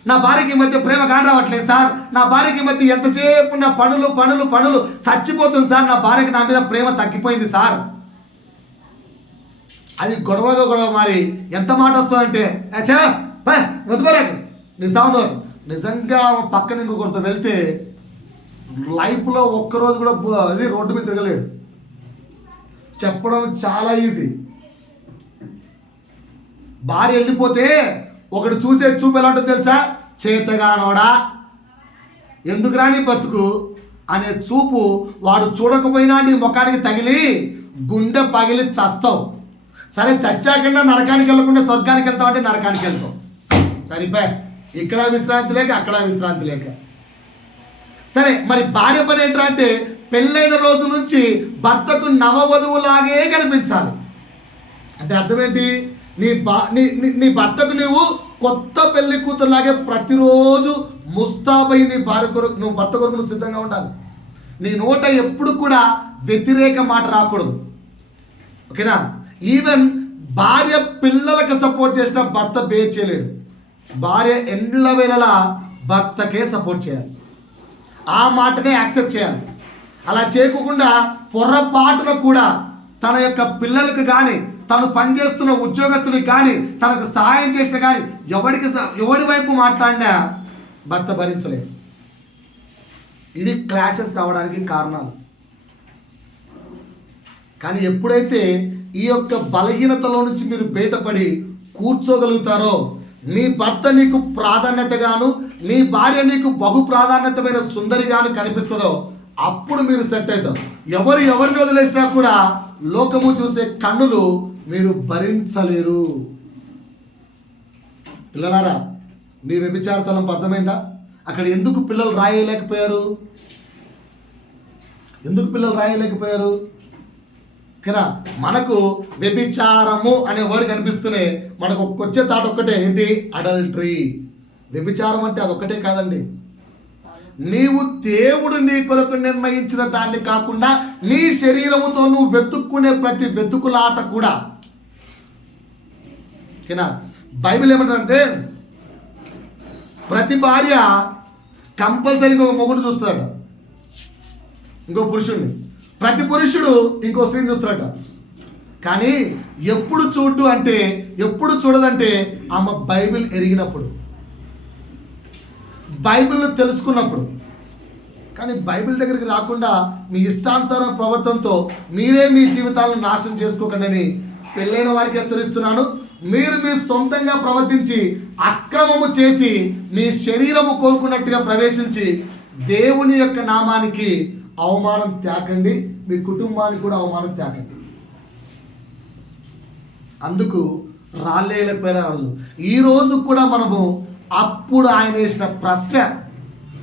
నా భార్యకి ఈ మధ్య ప్రేమ కాని రావట్లేదు సార్, నా భార్యకి ఈ మధ్య ఎంతసేపు నా పనులు చచ్చిపోతుంది సార్, నా భార్యకి నా మీద ప్రేమ తగ్గిపోయింది సార్. అది గొడవ మారి ఎంత మాట వస్తుందంటే, వదిలేకు నీ సౌండ్. నిజంగా పక్కన ఇంకొకరితో వెళ్తే లైఫ్లో ఒక్కరోజు కూడా అది రోడ్డు మీద తిరగలేడు. చెప్పడం చాలా ఈజీ. భార్య వెళ్ళిపోతే ఒకడు చూసే చూపు ఎలా ఉంటుందో తెలుసా? చేతగానోడా, ఎందుకు రాని బతుకు, అనే చూపు వాడు చూడకపోయినా నీ ముఖానికి తగిలి గుండె పగిలి చస్తావు. సరే, చచ్చాకుండా నరకానికి వెళ్ళకుండా స్వర్గానికి వెళ్తావు అంటే నరకానికి వెళ్తావు. సరిపోయి ఇక్కడ విశ్రాంతి లేక అక్కడ విశ్రాంతి లేక. సరే, మరి భార్య పని ఏంటంటే పెళ్ళైన రోజు నుంచి భర్తకు నవవధువులాగే కనిపించాలి. అంటే అర్థం ఏంటి? నీ భర్తకు నువ్వు కొత్త పెళ్లి కూతురులాగే ప్రతిరోజు ముస్తాబై నీ భార్య కొరకు నువ్వు భర్త కొరకు నువ్వు సిద్ధంగా ఉండాలి. నీ నోట ఎప్పుడు కూడా వ్యతిరేక మాట రాకూడదు. ఓకేనా? ఈవెన్ భార్య పిల్లలకు సపోర్ట్ చేసిన భర్త బేర్ చేయలేడు. భార్య ఎండ్ల వేళలా భర్తకే సపోర్ట్ చేయాలి, ఆ మాటనే యాక్సెప్ట్ చేయాలి. అలా చేయకుండా పొరపాటున కూడా తన యొక్క పిల్లలకు కానీ తను పనిచేస్తున్న ఉద్యోగస్తునికి కానీ తనకు సహాయం చేసిన కానీ ఎవడి వైపు మాట్లాడినా భర్త భరించలేడు. ఇది క్లాషెస్ రావడానికి కారణాలు. కానీ ఎప్పుడైతే ఈ యొక్క బలహీనతలో నుంచి మీరు బయటపడి కూర్చోగలుగుతారో, నీ భర్త నీకు ప్రాధాన్యతగాను నీ భార్య నీకు బహు ప్రాధాన్యతమైన సుందరిగాను కనిపిస్తుందో అప్పుడు మీరు సెట్ అవుతారు. ఎవరిని వదిలేసినా కూడా లోకము చూసే కన్నులు మీరు భరించలేరు. పిల్లలారా, మీ వ్యభిచారతలం అర్థమైందా? అక్కడ ఎందుకు పిల్లలు రాయలేకపోయారు? కదా, మనకు వ్యభిచారము అనే వర్డ్ కనిపిస్తూనే మనకు వచ్చే తాట ఒక్కటే, ఏంటి? అడల్టరీ. వ్యభిచారం అంటే అదొక్కటే కాదండి. నీవు దేవుడు నీ కొరకు నిర్ణయించిన దాన్ని కాకుండా నీ శరీరముతో నువ్వు వెతుక్కునే ప్రతి వెతుకులాట కూడా. ఓకేనా? బైబిల్ ఏమంటారంటే ప్రతి భార్య కంపల్సరీ ఇంకొక మొగుడు చూస్తాడట, ఇంకో పురుషుడిని. ప్రతి పురుషుడు ఇంకో స్త్రీని చూస్తాడట. కానీ ఎప్పుడు చూడదంటే ఆమె బైబిల్ ఎరిగినప్పుడు, బైబిల్ను తెలుసుకున్నప్పుడు. కానీ బైబిల్ దగ్గరికి రాకుండా మీ ఇష్టానుసార ప్రవర్తనతో మీరే మీ జీవితాలను నాశనం చేసుకోకండి పెళ్ళైన వారికి హెచ్చరిస్తున్నాను. మీరు సొంతంగా ప్రవర్తించి అక్రమము చేసి మీ శరీరము కోరుకున్నట్టుగా ప్రవేశించి దేవుని యొక్క నామానికి అవమానం తేకండి, మీ కుటుంబానికి కూడా అవమానం తేకండి. అందుకు రాళ్ళేళ్ళపోయారు. ఈరోజు కూడా మనము అప్పుడు ఆయన వేసిన ప్రశ్న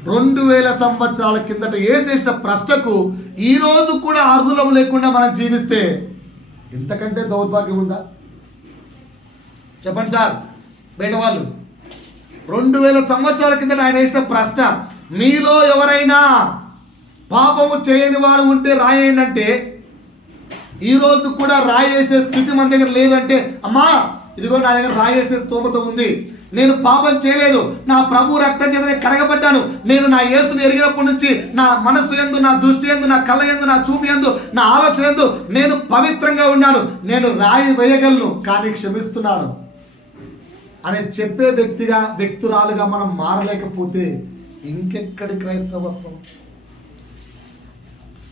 2000 సంవత్సరాల కిందట వేసేసిన ప్రశ్నకు ఈరోజు కూడా అర్హులం లేకుండా మనం జీవిస్తే ఇంతకంటే దౌర్భాగ్యం ఉందా? చెప్పండి సార్, బయట వాళ్ళు. 2000 సంవత్సరాల కిందట ఆయన వేసిన ప్రశ్న, మీలో ఎవరైనా పాపము చేయని వారు ఉంటే రాయండి అంటే, ఈరోజు కూడా రాయేసే స్థితి మన దగ్గర లేదంటే, అమ్మా ఇదిగో నా దగ్గర రాయేసే స్తోమత ఉంది, నేను పాపం చేయలేదు, నా ప్రభు రక్తం చేతనే కడగబడ్డాను, నేను నా యేసుని ఎరిగినప్పటి నుంచి నా మనస్సు యందు, నా దృష్టి యందు, నా కళ్ళ యందు, నా చూపు యందు, నా ఆలోచన యందు నేను పవిత్రంగా ఉన్నాను, నేను రాయి వేయగలను కానీ క్షమిస్తున్నాను అని చెప్పే వ్యక్తురాలుగా మనం మారలేకపోతే ఇంకెక్కడి క్రైస్తవత్వం?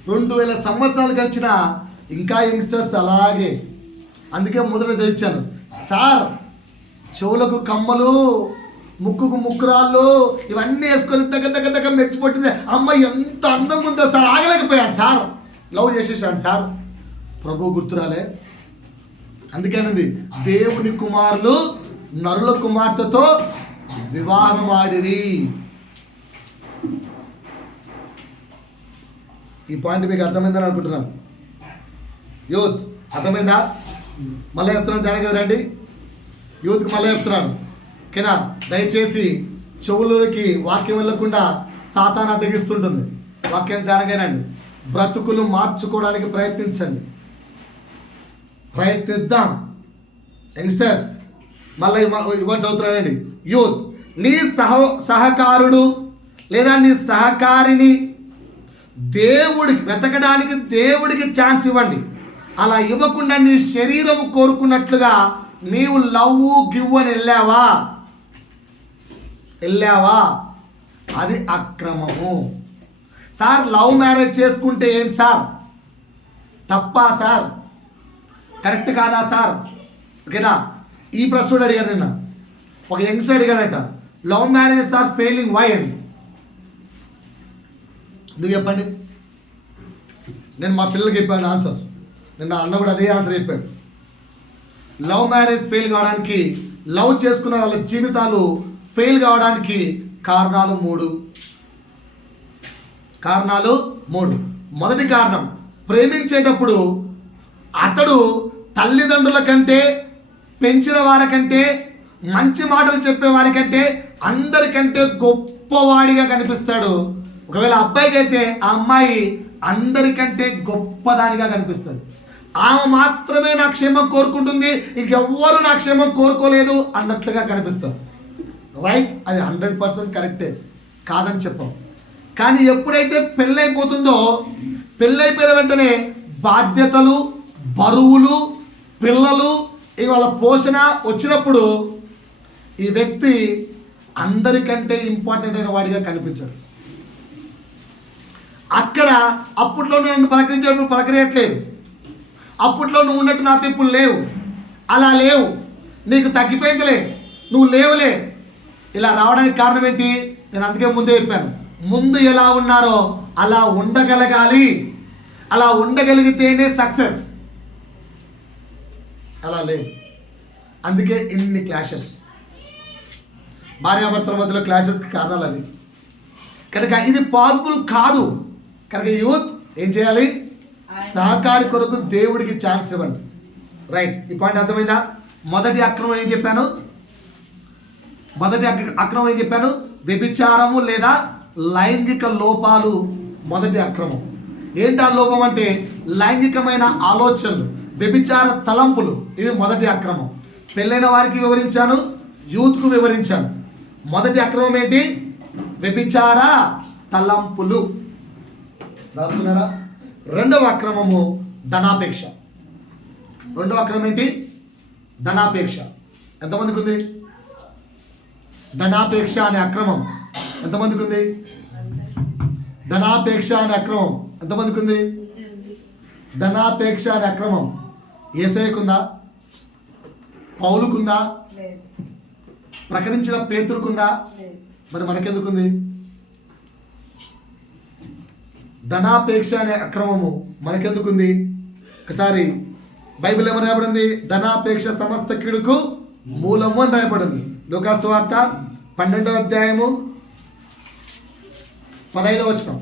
2000 సంవత్సరాలు గడిచినా ఇంకా యంగ్స్టర్స్ అలాగే. అందుకే మొదట తెచ్చాను, సార్ చెవులకు కమ్మలు, ముక్కుకు ముక్కురాళ్ళు ఇవన్నీ వేసుకొని దగ్గర మెచ్చిపోతుంది, అమ్మ ఎంత అందంగా ఉందో సార్, ఆగలేకపోయాను సార్, లవ్ చేసేసాను సార్. ప్రభు గుర్తురాలే. అందుకేనండి, దేవుని కుమారులు నరుల కుమార్తెతో వివాహం ఆడిరి. ఈ పాయింట్ మీకు అర్థమైందని అనుకుంటున్నాను. యూత్ అర్థమైందా? మళ్ళీ చెప్తున్నాను, ధ్యానంగా రండి. యూత్కి మళ్ళీ చెప్తున్నాను, ఓకేనా? దయచేసి చెవులకి వాక్యం వెళ్ళకుండా సాతాను అడ్డగిస్తుంటుంది. వాక్యాన్ని ధ్యానంగానండి. బ్రతుకులు మార్చుకోవడానికి ప్రయత్నిద్దాం యంగ్స్టర్స్. మళ్ళీ ఇవ్వండి, చదువుతున్నానండి. యూత్, నీ సహకారుడు లేదా నీ సహకారిని వెతకడానికి దేవుడికి ఛాన్స్ ఇవ్వండి. అలా ఇవ్వకుండా నీ శరీరము కోరుకున్నట్లుగా నీవు లవ్ గివ్ అని వెళ్ళావా అది అక్రమము. సార్, లవ్ మ్యారేజ్ చేసుకుంటే ఏంటి సార్? తప్పా సార్? కరెక్ట్ కాదా సార్? ఓకేనా? ఈ ప్రశ్న అడిగారు నిన్న. ఒక యంగ్స్టర్ అడిగాడట, love marriages are failing why అని. ఎందుకు చెప్పండి? నేను మా పిల్లలకి చెప్పాను ఆన్సర్. నిన్న అన్న కూడా అదే ఆన్సర్ చెప్పాడు. లవ్ మ్యారేజ్ ఫెయిల్ కావడానికి, లవ్ చేసుకున్న వాళ్ళ జీవితాలు ఫెయిల్ కావడానికి కారణాలు మూడు. మొదటి కారణం, ప్రేమించేటప్పుడు అతడు తల్లిదండ్రుల కంటే, పెంచిన వారికంటే, మంచి మాటలు చెప్పే వారికంటే అందరికంటే గొప్పవాడిగా కనిపిస్తాడు. ఒకవేళ అబ్బాయికి అయితే ఆ అమ్మాయి అందరికంటే గొప్పదానిగా కనిపిస్తుంది. ఆమె మాత్రమే నా క్షేమం కోరుకుంటుంది, ఇంకెవ్వరు నా క్షేమం కోరుకోలేదు అన్నట్లుగా కనిపిస్తారు. రైట్? అది 100% కరెక్టే, కాదని చెప్పాం. కానీ ఎప్పుడైతే పెళ్ళైపోతుందో, పెళ్ళైపోయిన వెంటనే బాధ్యతలు, బరువులు, పిల్లలు, వాళ్ళ పోషణ వచ్చినప్పుడు ఈ వ్యక్తి అందరికంటే ఇంపార్టెంట్ అయిన వాడిగా కనిపించాడు. అక్కడ అప్పట్లో నన్ను పలకరించేటప్పుడు పలకరియట్లేదు, అప్పట్లో నువ్వు ఉన్నట్టు నా ఇప్పుడు లేవు, అలా లేవు, నీకు తగ్గిపోయిందిలే, నువ్వు లేవులే, ఇలా రావడానికి కారణం ఏంటి? నేను అందుకే ముందే చెప్పాను, ముందు ఎలా ఉన్నారో అలా ఉండగలగాలి. అలా ఉండగలిగితేనే సక్సెస్. అలా లేదు. అందుకే ఇన్ని క్లాషెస్, భార్యాభర్తల మధ్యలో క్లాషెస్కి కారణాలు అవి. కనుక ఇది పాసిబుల్ కాదు. కనుక యూత్ ఏం చేయాలి? సహకారి కొరకు దేవుడికి ఛాన్స్ ఇవ్వండి. రైట్? ఈ పాయింట్ అర్థమైందా? మొదటి అక్రమం ఏం చెప్పాను? వ్యభిచారము లేదా లైంగిక లోపాలు మొదటి అక్రమం. ఏంటి ఆ లోపం అంటే? లైంగికమైన ఆలోచనలు, వ్యభిచార తలంపులు, ఇవి మొదటి అక్రమం. పెళ్ళైన వారికి వివరించాను, యూత్కు వివరించాను. మొదటి అక్రమం ఏంటి? వ్యభిచార తలంపులు. రాసుకున్నారా? రెండవ అక్రమము ధనాపేక్ష. రెండవ అక్రమం ఏంటి? ధనాపేక్ష. ఎంతమందికి ఉంది ధనాపేక్ష అనే అక్రమం? ఎంతమందికి ఉంది ధనాపేక్ష అనే అక్రమం? ఎంతమందికి ఉంది ధనాపేక్ష అనే అక్రమం? యేసయ్యకుందా? పౌలుకుందా? ప్రకటించిన పేతురుకుందా? మరి మనకెందుకుంది? ధనాపేక్ష అనే అక్రమము మనకెందుకుంది? ఒకసారి బైబిల్ ఏమని రాయబడింది? ధనాపేక్ష సమస్త కీడుకు మూలము అని రాయబడింది. లూకా సువార్త 12వ అధ్యాయము 15వ వచనం.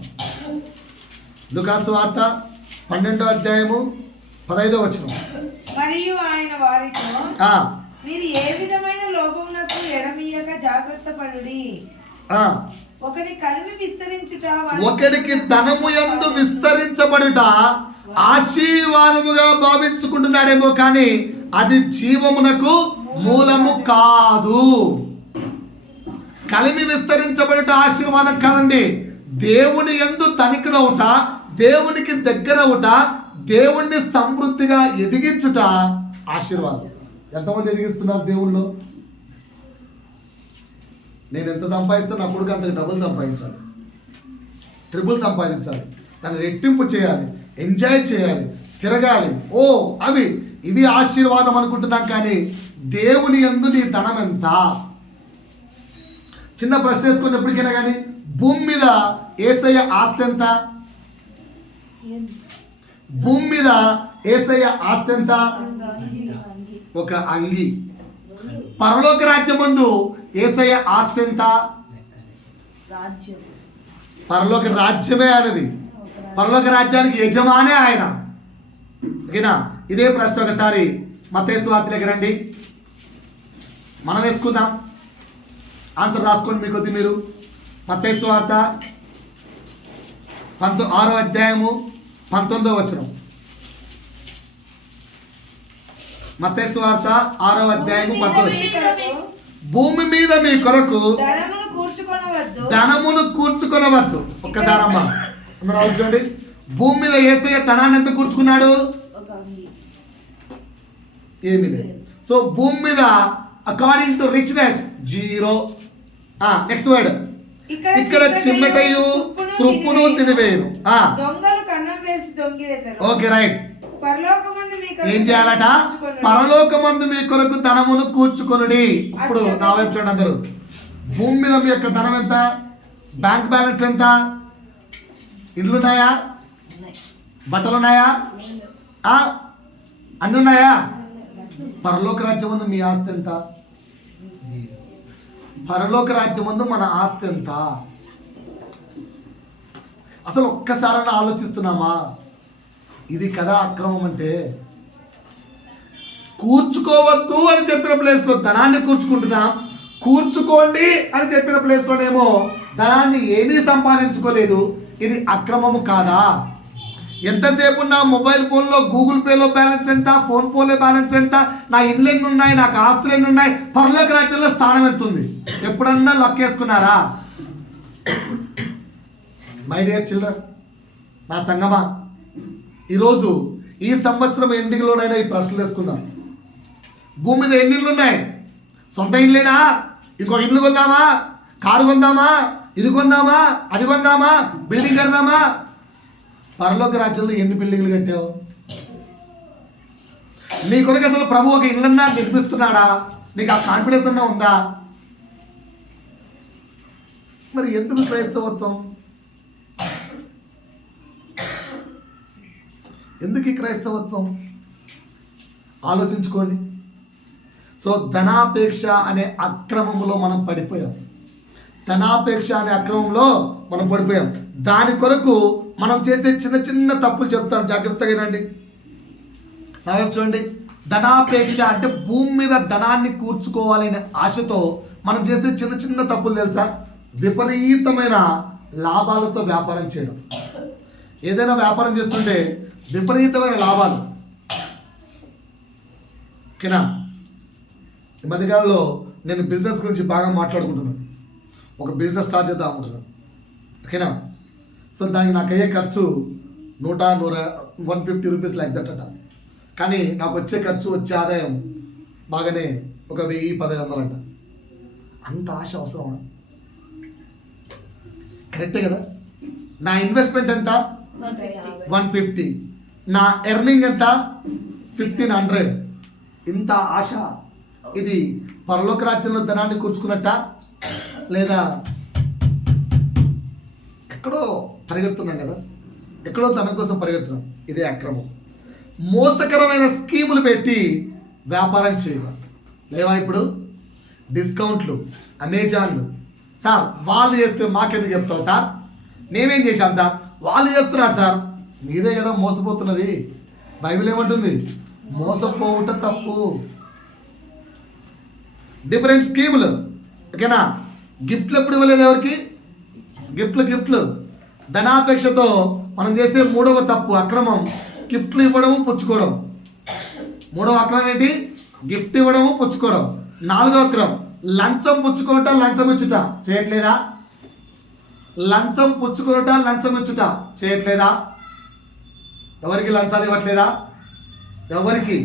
లూకా సువార్త 12వ అధ్యాయము 15వ వచనం. మరియు ఆయన వారితో, మీరు ఏ విధమైన లోపమునకు ఎడమీయక జాగ్రత్త పడుడి. ఒకడికి ధనము యందు విస్తరించబడుట ఆశీర్వాదముగా భావించుకుంటున్నాడేమో కానీ అది జీవమునకు మూలము కాదు. కలిమి విస్తరించబడుట ఆశీర్వాదం కాదండి. దేవుని యందు తనిఖడవుట, దేవునికి దగ్గరవుట, దేవుణ్ణి సమృద్ధిగా ఎదిగించుట ఆశీర్వాదం. ఎంతమంది ఎదిగిస్తున్నారు దేవుళ్ళు? నేను ఎంత సంపాదిస్తే నా కొడుకు అంత డబుల్ సంపాదించాలి, ట్రిపుల్ సంపాదించాలి, దాన్ని రెట్టింపు చేయాలి, ఎంజాయ్ చేయాలి, తిరగాలి. ఇవి ఆశీర్వాదం అనుకుంటున్నాం. కానీ దేవుని యందు నీ ధనం ఎంత? చిన్న ప్రశ్న వేసుకుని ఎప్పటికైనా కానీ, భూమి మీద యేసయ్య ఆస్తి ఎంత? భూమి మీద యేసయ్య ఆస్తి ఎంత? ఒక అంగి. పరలోక రాజ్యమందు యేసయ్య ఆస్తి ఎంత? పరలోక రాజ్యమే ఆయనది. పరలోక రాజ్యానికి యజమానే ఆయన. ఓకేనా? ఇదే ప్రశ్న ఒకసారి మత్తయి సువార్త దగ్గర రండి, మనం వేసుకుందాం. ఆన్సర్ రాసుకోండి మీకు కొద్ది మీరు. మత్తయి సువార్త 6వ అధ్యాయము 19వ వచనం. మత్తయి సువార్త 6వ అధ్యాయము 19. భూమి మీద మీ కొరకు ధనమును కూర్చుకొనవద్దు. ఒక్కసారమ్మా అందరూ ఆలోచించండి. భూమి మీద యేసయ్య ధనాన్ని ఎంత కూర్చుకున్నాడు? ఏమీ లేదు. సో భూమి మీద according to richness 0. Next word. ఇక్కడ చిమ్మటయు తుప్పును తినివేయను. Okay right. ఏం చేయాలట? పరలోకమందు మీ కొరకు ధనమును కూర్చుకొనుడి. ఇప్పుడు నా వైపు చూడండి అందరూ. భూమి మీద మీ యొక్క ధనం ఎంత? బ్యాంక్ బ్యాలెన్స్ ఎంత? ఇండ్లున్నాయా? బట్టలున్నాయా? అన్నీ ఉన్నాయా? పరలోక రాజ్యం ముందు మీ ఆస్తి ఎంత? పరలోక రాజ్యం ముందు మన ఆస్తి ఎంత? అసలు ఒక్కసారన్నా ఆలోచిస్తున్నామా? ఇది కదా అక్రమం అంటే. కూర్చుకోవద్దు అని చెప్పిన ప్లేస్లో ధనాన్ని కూర్చుకుంటున్నాం, కూర్చుకోండి అని చెప్పిన ప్లేస్లోనేమో ధనాన్ని ఏమీ సంపాదించుకోలేదు. ఇది అక్రమము కాదా? ఎంతసేపు నా మొబైల్ ఫోన్లో గూగుల్ పేలో బ్యాలెన్స్ ఎంత, ఫోన్ పేలో బ్యాలెన్స్ ఎంత, నా ఇల్లు ఎన్ని ఉన్నాయి, నాకు ఆస్తులు ఎన్ని ఉన్నాయి, పరలోక రాజ్యంలో స్థానం ఎంత ఉంది? ఎప్పుడన్నా లెక్కేసుకున్నారా? మై డియర్ చిల్డ్రన్, నా సంగమా, ఈరోజు ఈ సంవత్సరం ఎండింగ్లోనైనా ఈ ప్రశ్నలు వేసుకుందాం. భూమి మీద ఎన్ని ఇళ్ళు ఉన్నాయి? సొంత ఇల్లేనా? ఇంకో ఇల్లు కొందామా? కారు కొందామా? ఇది కొందామా? అది కొందామా? బిల్డింగ్ కడదామా? పరలోక రాజ్యంలో ఎన్ని బిల్డింగ్లు కట్టావు? నీ కొరకు అసలు ప్రభు ఒక ఇళ్ళన్నా నిర్మిస్తున్నాడా? నీకు ఆ కాన్ఫిడెన్స్ అన్నా ఉందా? మరి ఎందుకు క్రైస్తవత్వం? ఎందుకు ఈ క్రైస్తవత్వం? ఆలోచించుకోండి. సో ధనాపేక్ష అనే అక్రమంలో మనం పడిపోయాం. ధనాపేక్ష అనే అక్రమంలో మనం పడిపోయాం. దాని కొరకు మనం చేసే చిన్న చిన్న తప్పులు చెప్తాను, జాగ్రత్తగా వినండి. చూడండి, ధనాపేక్ష అంటే భూమి మీద ధనాన్ని కూర్చుకోవాలి అనే ఆశతో మనం చేసే చిన్న చిన్న తప్పులు తెలుసా? విపరీతమైన లాభాలతో వ్యాపారం చేయడం. ఏదైనా వ్యాపారం చేస్తుంటే విపరీతమైన లాభాలు. ఓకేనా? ఈ మధ్యకాలంలో నేను బిజినెస్ గురించి బాగా మాట్లాడుకుంటున్నాను. ఒక బిజినెస్ స్టార్ట్ చేద్దాం అనుకుంటున్నాను. ఓకేనా? సో దానికి నాకు అయ్యే ఖర్చు 150 రూపీస్ లైక్ దట్ అట. కానీ నాకు వచ్చే ఖర్చు, వచ్చే ఆదాయం బాగానే ఒక 1000-1500 అంట. అంత ఆశ అవసరమా? కరెక్టే కదా? నా ఇన్వెస్ట్మెంట్ ఎంత? 150. నా ఎర్నింగ్ ఎంత? 1500. ఇంత ఆశ. ఇది పరలోక రాజ్యంలో ధనాన్ని కూర్చుకున్నట్ట, లేదా ఎక్కడో పరిగెడుతున్నాం కదా? ఎక్కడో ధనం కోసం పరిగెడుతున్నాం. ఇదే అక్రమం. మోసకరమైన స్కీములు పెట్టి వ్యాపారం చేయాలి. లేవా? ఇప్పుడు డిస్కౌంట్లు, అమెజాన్లు. సార్ వాళ్ళు చేస్తే మాకెందుకు చెప్తావు సార్? మేమేం చేశాం సార్? వాళ్ళు చేస్తున్నారు సార్. మీరే కదా మోసపోతున్నది. బైబిల్ ఏమంటుంది? మోసపోవుట తప్పు. డిఫరెంట్ స్కీములు. ఓకేనా? గిఫ్ట్లు ఎప్పుడు ఇవ్వలేదు ఎవరికి? గిఫ్ట్లు. ధనాపేక్షతో మనం చేసే మూడవ తప్పు, అక్రమం, గిఫ్ట్లు ఇవ్వడము, పుచ్చుకోవడం. మూడవ అక్రమం ఏంటి? గిఫ్ట్ ఇవ్వడము, పుచ్చుకోవడం. నాలుగవ అక్రమం లంచం పుచ్చుకోవట, లంచం ఇచ్చుట. చేయట్లేదా? లంచం పుచ్చుకోవట, లంచం ఇచ్చుట చేయట్లేదా? ఎవరికి లంచాలు ఇవ్వట్లేదా? ఎవరికి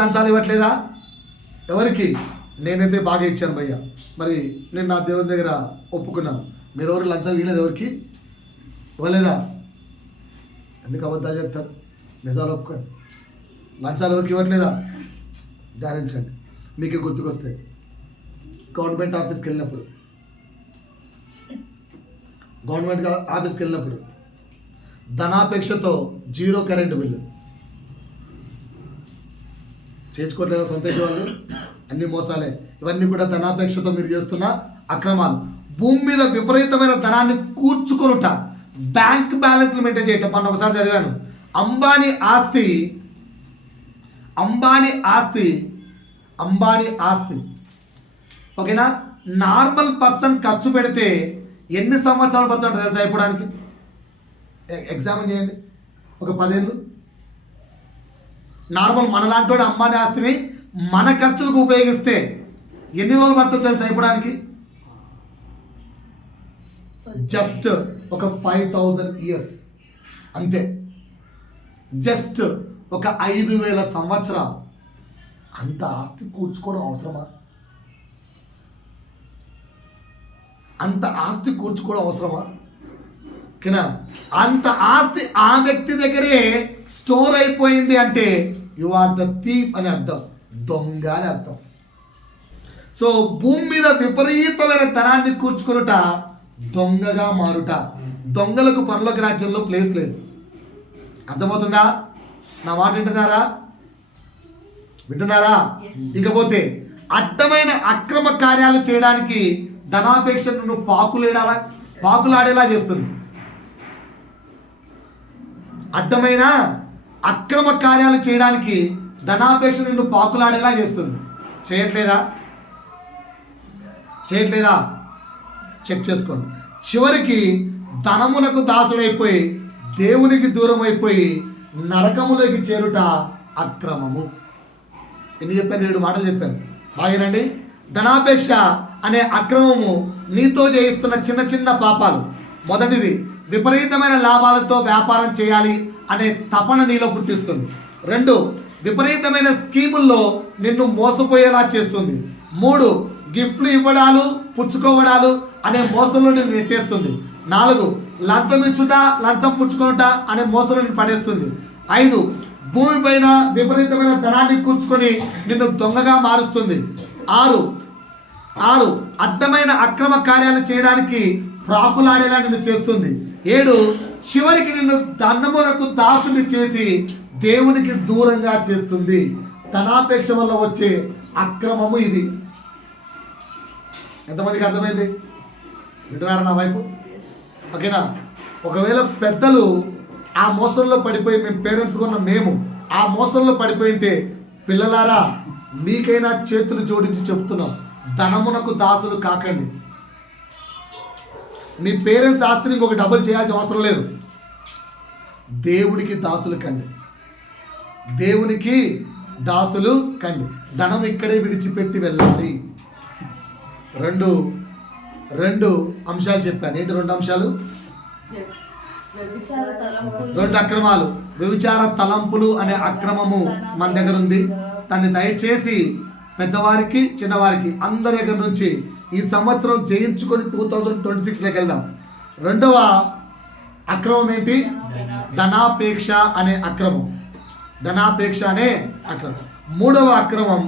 లంచాలు ఇవ్వట్లేదా? ఎవరికి? నేనైతే బాగా ఇచ్చాను భయ్య. మరి నేను నా దేవుని దగ్గర ఒప్పుకున్నాను. మీరు ఎవరు లంచం ఇవ్వలేదు? ఎవరికి ఇవ్వలేదా? ఎందుకు అబద్ధాలు చెప్తారు? నిజాలు ఒప్పుకోండి. లంచాలు ఎవరికి ఇవ్వట్లేదా? ధ్యానించండి, మీకు గుర్తుకొస్తాయి. గవర్నమెంట్ ఆఫీస్కి వెళ్ళినప్పుడు ధనాపేక్షతో 0 కరెంటు బిల్లు చేర్చుకోవట్లేదా? సొంత వాళ్ళు అన్ని మోసాలే. ఇవన్నీ కూడా ధనాపేక్షతో మీరు చేస్తున్న అక్రమాలు. భూమి మీద విపరీతమైన ధనాన్ని కూర్చుకొనుట, బ్యాంక్ బ్యాలెన్స్లు మెయింటైన్ చేయటం. మనం ఒకసారి చదివాను. అంబానీ ఆస్తి ఓకేనా? నార్మల్ పర్సన్ ఖర్చు పెడితే ఎన్ని సంవత్సరాలు పడుతుందో తెలుసా అయిపోవడానికి? ఎగ్జామిన్ చేయండి. ఒక 10 ఏళ్ళు. నార్మల్ మనలాంటి వాడు అంబానీ ఆస్తిని మన ఖర్చులకు ఉపయోగిస్తే ఎన్ని రోజులు పడుతుందో తెలుసా అయిపోవడానికి? జస్ట్ ఒక 5000 years అంతే. జస్ట్ ఒక 5000 సంవత్సరాలు. అంత ఆస్తి కూర్చుకోవడం అవసరమా? ఓకేనా? అంత ఆస్తి ఆ వ్యక్తి దగ్గరే స్టోర్ అయిపోయింది అంటే యు ఆర్ ద థీఫ్ అని అర్థం, దొంగ అని అర్థం. సో భూమి మీద విపరీతమైన ధనాన్ని కూర్చుకొనుట దొంగగా మారుట. దొంగలకు పరలోక రాజ్యంలో ప్లేస్ లేదు. అర్థమవుతుందా? నా మాట వింటున్నారా? ఇకపోతే అడ్డమైన అక్రమ కార్యాలు చేయడానికి ధనాపేక్ష నువ్వు పాకులాడేలా చేస్తుంది. అడ్డమైన అక్రమ కార్యాలు చేయడానికి ధనాపేక్ష నిన్ను పాకులాడేలా చేస్తుంది. చేయట్లేదా? చెక్ చేసుకోండి. చివరికి ధనమునకు దాసుడైపోయి దేవునికి దూరం అయిపోయి నరకములోకి చేరుట అక్రమము. ఎన్ని చెప్పాను? 7 మాటలు చెప్పాను. బాగేనండి. ధనాపేక్ష అనే అక్రమము నీతో చేయిస్తున్న చిన్న చిన్న పాపాలు. మొదటిది, విపరీతమైన లాభాలతో వ్యాపారం చేయాలి అనే తపన నీలో పుట్టిస్తుంది. 2, విపరీతమైన స్కీముల్లో నిన్ను మోసపోయేలా చేస్తుంది. 3, గిఫ్ట్లు ఇవ్వడాలు పుచ్చుకోవడాలు అనే మోసంలో నిన్ను నెట్టేస్తుంది. 4, లంచం ఇచ్చుట లంచం పుచ్చుకొనుట అనే మోసంలో నిన్ను పడేస్తుంది. 5, భూమి పైన విపరీతమైన ధనాన్ని కూర్చుకొని నిన్ను దొంగగా మారుస్తుంది. 6, అడ్డమైన అక్రమ కార్యాలు చేయడానికి ప్రాకులాడేలా నిన్ను చేస్తుంది. 7, చివరికి నిన్ను ధనమునకు దాసుని చేసి దేవునికి దూరంగా చేస్తుంది. ధనాపేక్ష వల్ల వచ్చే అక్రమము ఇది. ఎంతమందికి అర్థమైంది? వింటున్నారా నా వైపు? ఓకేనా? ఒకవేళ పెద్దలు ఆ మోసంలో పడిపోయి మేము పేరెంట్స్ కొన్న మేము ఆ మోసంలో పడిపోయింటే, పిల్లలారా మీకైనా చేతులు జోడించి చెప్తున్నాం, ధనమునకు దాసులు కాకండి. మీ పేరెంట్స్ ఆస్తిని ఇంకొక డబుల్ చేయాల్సిన అవసరం లేదు. దేవుడికి దాసులు కండి. దేవునికి దాసులు కండి. ధనం ఇక్కడే విడిచిపెట్టి వెళ్ళాలి. రెండు అంశాలు చెప్పాను. ఏంటి 2 అంశాలు? 2 అక్రమాలు. వ్యభిచార తలంపులు అనే అక్రమము మన దగ్గర ఉంది. దాన్ని దయచేసి పెద్దవారికి చిన్నవారికి అందరి దగ్గర నుంచి ఈ సంవత్సరం జయించుకొని 2026లోకి వెళ్దాం. 2వ అక్రమం ఏంటి? ధనాపేక్ష అనే అక్రమం. 3వ అక్రమం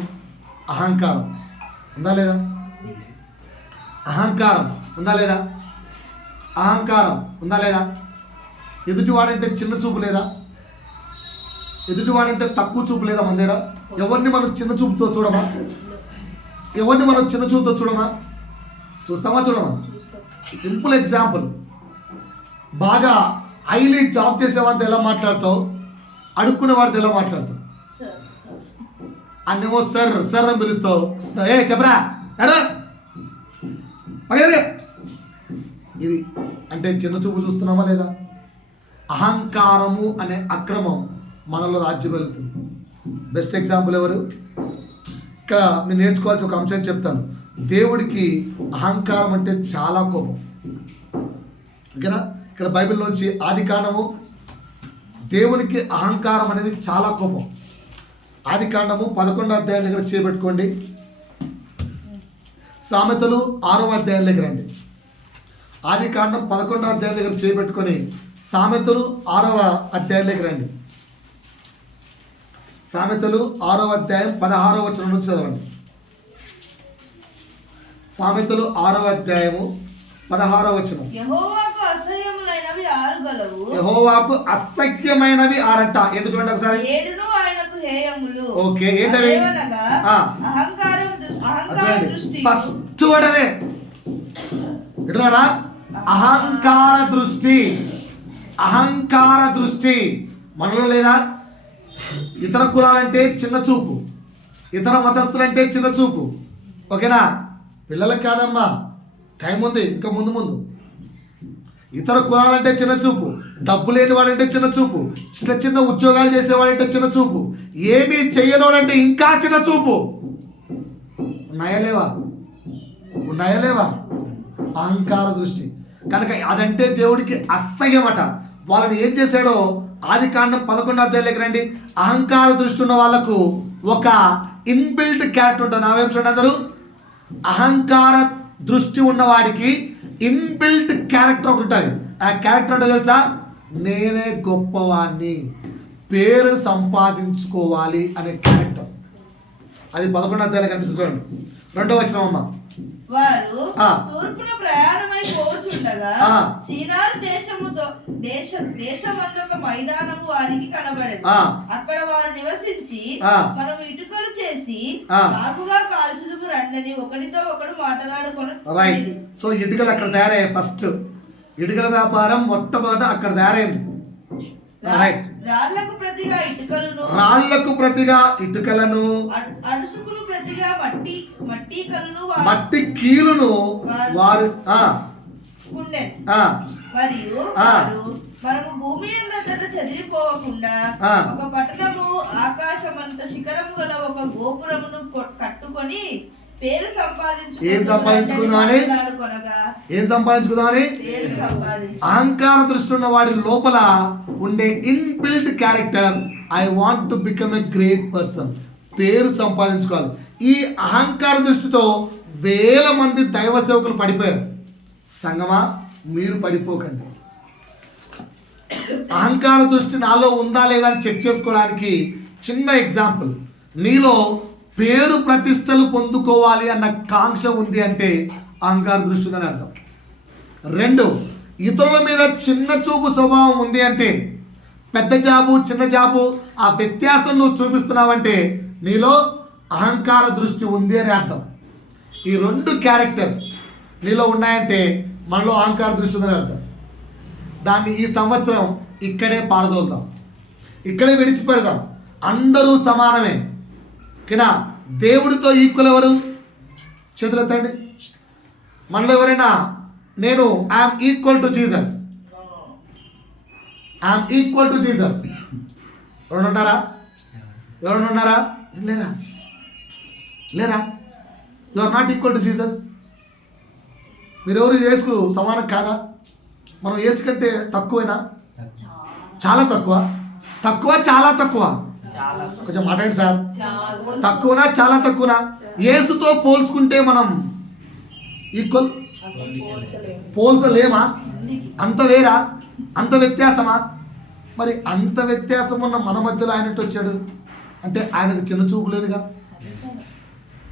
అహంకారం. ఉందా లేదా? అహంకారం ఉందా లేదా? ఎదుటివాడంటే చిన్న చూపు లేదా? ఎదుటివాడంటే తక్కువ చూపు లేదా? మన దగ్గర ఎవరిని మనం చిన్న చూపుతో చూడమా? చూడమా? Simple example. బాగా హైలీ జాబ్ చేసేవాడితో ఎలా మాట్లాడతావు, అడుక్కునే వాడితో ఎలా మాట్లాడతావు? అన్నేమో సర్ అని పిలుస్తావు. చెప్పరా ఇది అంటే చిన్న చూపు చూస్తున్నామా లేదా? అహంకారము అనే అక్రమం మనలో రాజ్యం వెళ్తుంది. బెస్ట్ ఎగ్జాంపుల్ ఎవరు? ఇక్కడ నేను నేర్చుకోవాల్సి ఒక అంశం చెప్తాను. దేవుడికి అహంకారం అంటే చాలా కోపం. ఓకేనా? ఇక్కడ బైబిల్లోంచి ఆదికాండము, దేవునికి అహంకారం అనేది చాలా కోపం. ఆదికాండము 11వ అధ్యాయం దగ్గర చేపెట్టుకోండి. సామెతలు 6వ అధ్యాయం దగ్గర రండి. ఆదికాండం 11వ అధ్యాయం దగ్గర చేపెట్టుకొని సామెతలు 6వ అధ్యాయం దగ్గర రండి. సామెతలు 6వ అధ్యాయం 16వ వచనం నుంచి చదవండి. సామెతలు 6వ అధ్యాయము 16వ వచనం. యెహోవాకు అసహ్యమైనవి 6 గలవు. యెహోవాకు అసహ్యమైనవి 6 అంట. ఏంటి చూడండి ఒకసారి. 7 ఆయనకు హేయములు. ఓకే, ఏంటవి? అహంకారం దృష్టి. ఫస్ట్ వడదే వింటున్నారా? అహంకార దృష్టి మనలో లేదా? ఇతర కులాలంటే చిన్న చూపు, ఇతర మతస్థులంటే చిన్న చూపు. ఓకేనా? పిల్లలకు కాదమ్మా, టైం ఉంది ఇంకా ముందు. ఇతర కులాలంటే చిన్న చూపు, డబ్బు లేని వాడంటే చిన్న చూపు, చిన్న ఉద్యోగాలు చేసేవాడంటే చిన్న చూపు, ఏమీ చెయ్యనోడంటే ఇంకా చిన్న చూపు. ఉన్నాయలేవా? అహంకార దృష్టి. కనుక అదంటే దేవుడికి అసహ్యమట. వాళ్ళని ఏం చేశాడో ఆదికాండం 11వ అధ్యాయంలోకి రండి. అహంకార దృష్టి ఉన్న వాళ్ళకు ఒక ఇన్బిల్ట్ క్యారెక్టర్ ఉంటుంది. నావేం చూడండి అందరూ. అహంకార దృష్టి ఉన్నవాడికి ఇన్బిల్ట్ క్యారెక్టర్ ఒకటి ఉంటుంది. ఆ క్యారెక్టర్ అంటే తెలుసా? నేనే గొప్పవాణ్ణి, పేరు సంపాదించుకోవాలి అనే క్యారెక్టర్. అది 11వ అధ్యాయంలో కనిపిస్తుంది. 2వ వచనం అమ్మ. వారు ఆ. తూర్పున ప్రయాణమై పోచుండగా ఆ. సీనారు దేశమందొక మైదానము వారికి కనబడేది. ఆ. అక్కడ వారు నివసించి ఆ. మనం ఇటుకలు చేసి ఆ. బాగుగా కాల్చుదుము రండని ఒకడితో ఒకడు మాట్లాడుకొని రైట్. సో ఇటుకలు అక్కడ తయారయ్యాయి. ఫస్ట్ ఇటుకల వ్యాపారం మొట్టమొదట అక్కడ తయారైంది. రైట్. రాళ్లకు ప్రతిగా ఇటుకలను, రాళ్లకు ప్రతిగా ఇటుకలను, అడుసుకులు ప్రతిగా మట్టి కలను మట్టి కీలును వారు ఉండెను. ఆ, మరియు ఆ. వారు మనము భూమి అంతటా చెదిరిపోవకుండా ఆ. ఒక పట్టణము ఆకాశమంత శిఖరము గల ఒక గోపురమును కట్టుకొని పేరు ఏం సంపాదించుకుందామని అహంకార దృష్టి ఉన్న వాడి లోపల ఉండే inbuilt character, I want to become a great person, పేరు సంపాదించుకోవాలి. ఈ అహంకార దృష్టితో వేల మంది దైవ సేవకులు పడిపోయారు. సంగమా, మీరు పడిపోకండి. అహంకార దృష్టి నాలో ఉందా లేదా అని చెక్ చేసుకోవడానికి చిన్న ఎగ్జాంపుల్. నీలో పేరు ప్రతిష్టలు పొందుకోవాలి అన్న కాంక్ష ఉంది అంటే అహంకార దృష్టి ఉందని అర్థం. 2, ఇతరుల మీద చిన్న చూపు స్వభావం ఉంది అంటే, పెద్ద జాబు చిన్న జాబు ఆ వ్యత్యాసం నువ్వు చూపిస్తున్నావంటే నీలో అహంకార దృష్టి ఉంది అని అర్థం. ఈ 2 క్యారెక్టర్స్ నీలో ఉన్నాయంటే మనలో అహంకార దృష్టి ఉందని అర్థం. దాన్ని ఈ సంవత్సరం ఇక్కడే పారదోలుదాం, ఇక్కడే విడిచిపెడదాం. అందరూ సమానమే. ఓకేనా? దేవుడితో ఈక్వల్ ఎవరు? చేతులు ఎత్తండి. మనలో ఎవరైనా నేను I'm equal to Jesus, I'm equal to Jesus ఎవరైనా ఉన్నారా? ఎవరైనా ఉన్నారా? లేరా? లేరా? You are not equal to Jesus. మీరెవరు యేసుకు సమానం కాదా? మనం యేసు కంటే తక్కువేనా? చాలా తక్కువ. తక్కువ చాలా తక్కువ. కొంచెం మాట్లాడండి సార్. తక్కువనా చాలా తక్కువనా? యేసుతో పోల్చుకుంటే మనం ఈక్వల్ పోల్చలేమా? అంత వేరా? అంత వ్యత్యాసమా? మరి అంత వ్యత్యాసం ఉన్న మన మధ్యలో ఆయనట్టు వచ్చాడు అంటే ఆయనకు చిన్న చూపు లేదుగా,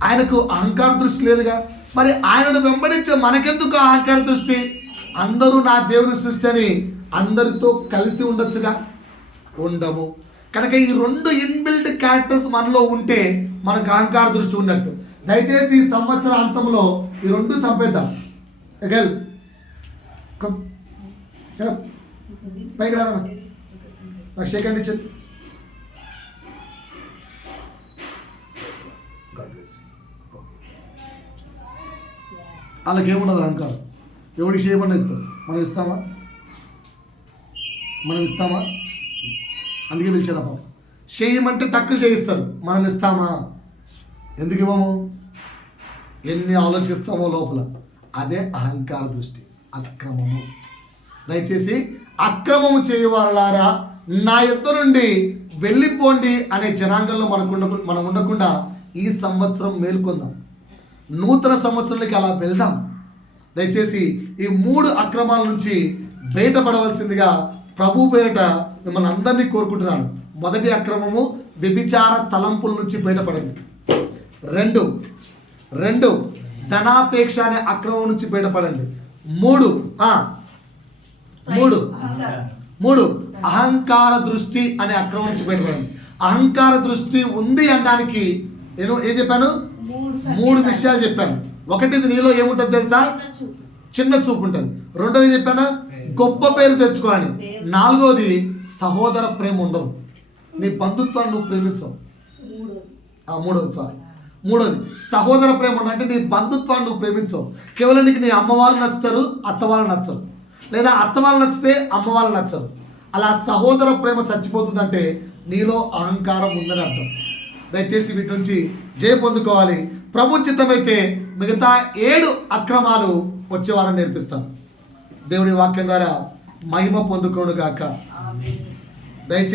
ఆయనకు అహంకార దృష్టి లేదుగా. మరి ఆయనను వెంబడించే మనకెందుకు అహంకార దృష్టి? అందరూ నా దేవుని సృష్టి అని అందరితో కలిసి ఉండొచ్చుగా. ఉండము. కనుక ఈ 2 ఇన్బిల్ట్ క్యారెక్టర్స్ మనలో ఉంటే మనకు అహంకార దృష్టి ఉన్నట్టు. దయచేసి ఈ సంవత్సర అంతంలో ఈ 2 చంపేద్దాం. ఎగల్ పైకి రా, నాకు సెకండ్ ఇచ్చి. వాళ్ళకి ఏమున్నది అహంకారం? ఎవడికి చేయమన్నా ఇస్తారు. మనం ఇస్తామా? మనం ఇస్తామా? అందుకే పిలిచారు పాప. చేయమంటే టక్కు చేయిస్తారు. మనం ఇస్తామా? ఎందుకు ఇవ్వము? ఎన్ని ఆలోచిస్తామో లోపల. అదే అహంకార దృష్టి, అక్రమము. దయచేసి అక్రమము చేయవాలారా నా యొద్ద నుండి వెళ్ళిపోండి అనే జనాంగంలో మనం ఉండకుండా ఈ సంవత్సరం మేల్కొందాం. నూతన సంవత్సరంలోకి అలా వెళ్దాం. దయచేసి ఈ 3 అక్రమాల నుంచి బయటపడవలసిందిగా ప్రభు పేరిట మిమ్మల్ని అందరినీ కోరుకుంటున్నాను. మొదటి అక్రమము, వ్యభిచార తలంపుల నుంచి బయటపడండి. 2 ధనాపేక్ష అనే అక్రమం నుంచి బయటపడండి. 3 అహంకార దృష్టి అనే అక్రమం నుంచి బయటపడండి. అహంకార దృష్టి ఉంది అనడానికి నేను ఏం చెప్పాను? 3 విషయాలు చెప్పాను. ఒకటిది నీలో ఏముంటుంది తెలుసా? చిన్న చూపు ఉంటుంది. 2వది చెప్పాను గొప్ప పేరు తెచ్చుకోవాలని. 4వది సహోదర ప్రేమ ఉండదు. నీ బంధుత్వాన్ని నువ్వు ప్రేమించవు. 3వది సహోదర ప్రేమ ఉండదు. అంటే నీ బంధుత్వాన్ని నువ్వు ప్రేమించవు. కేవలం నీకు నీ అమ్మవాళ్ళు నచ్చుతారు, అత్తవాళ్ళు నచ్చరు, లేదా అత్తవాళ్ళు నచ్చితే అమ్మవాళ్ళు నచ్చరు. అలా సహోదర ప్రేమ చచ్చిపోతుందంటే నీలో అహంకారం ఉందని అర్థం. దయచేసి వీటి నుంచి జయ పొందుకోవాలి. ప్రభు చిత్తమైతే మిగతా 7 అక్రమాలు వచ్చే వారం నేర్పిస్తాను. దేవుడి వాక్యం ద్వారా మహిమ పొందుకోను గాక. దయచేసి